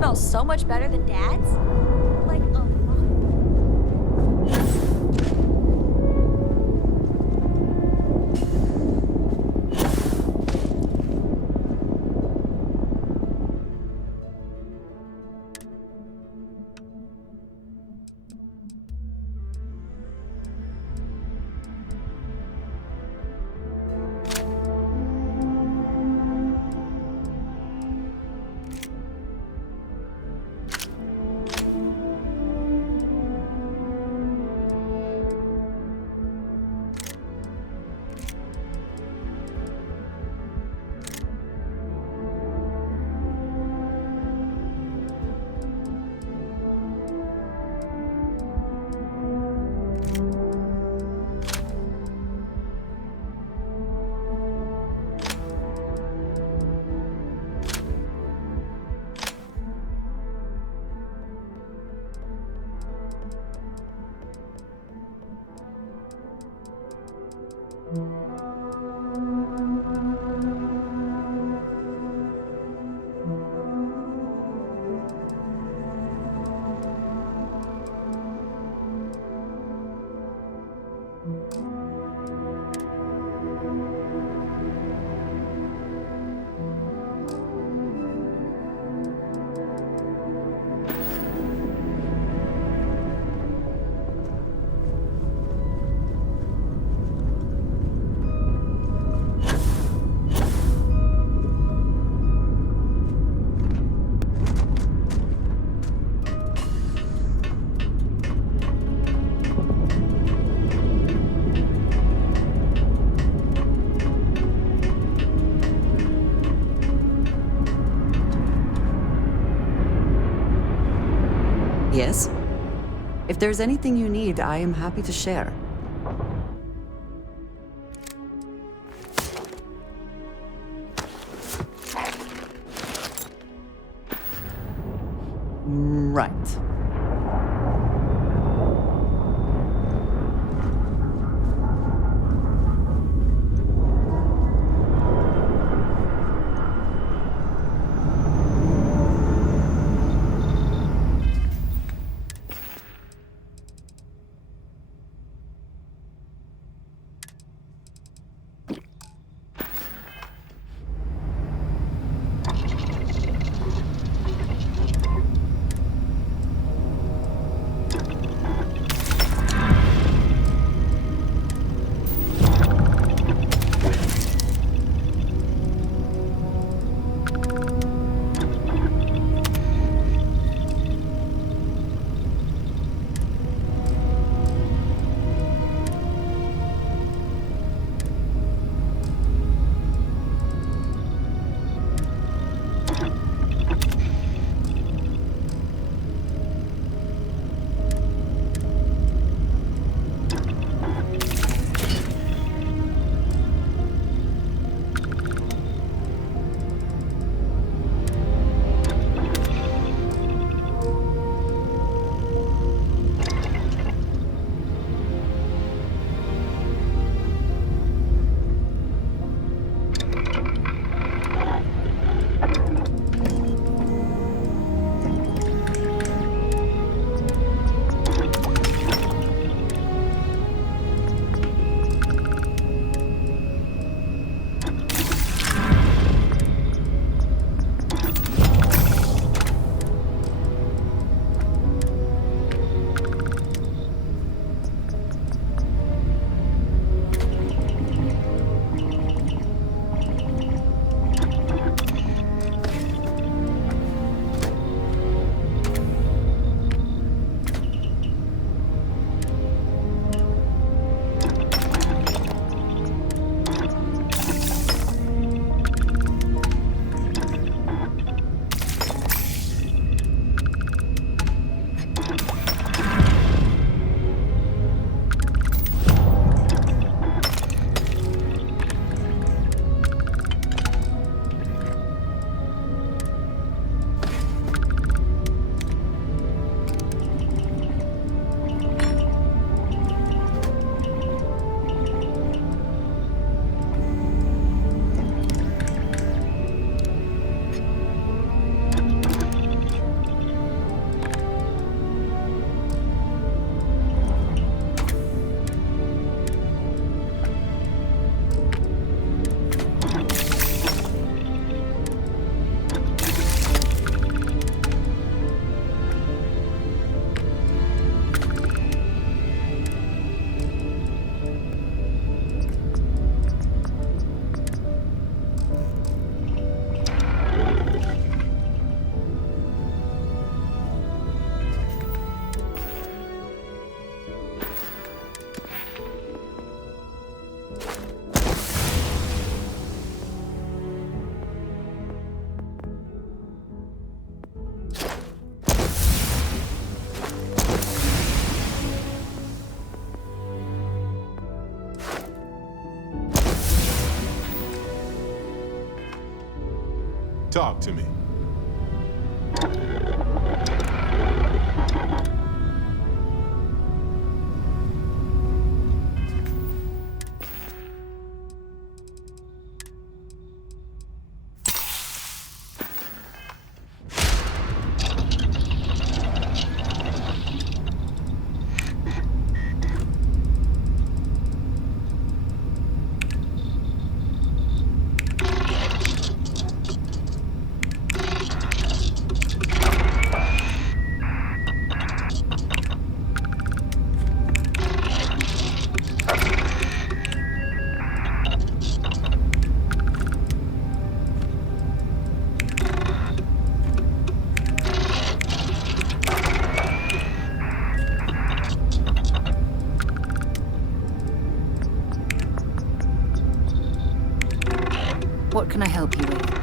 smells so much better than Dad's. Like a lot. Yes? If there's anything you need, I am happy to share. Right. Talk to me. What can I help you with?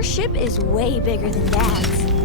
Our ship is way bigger than Dad's.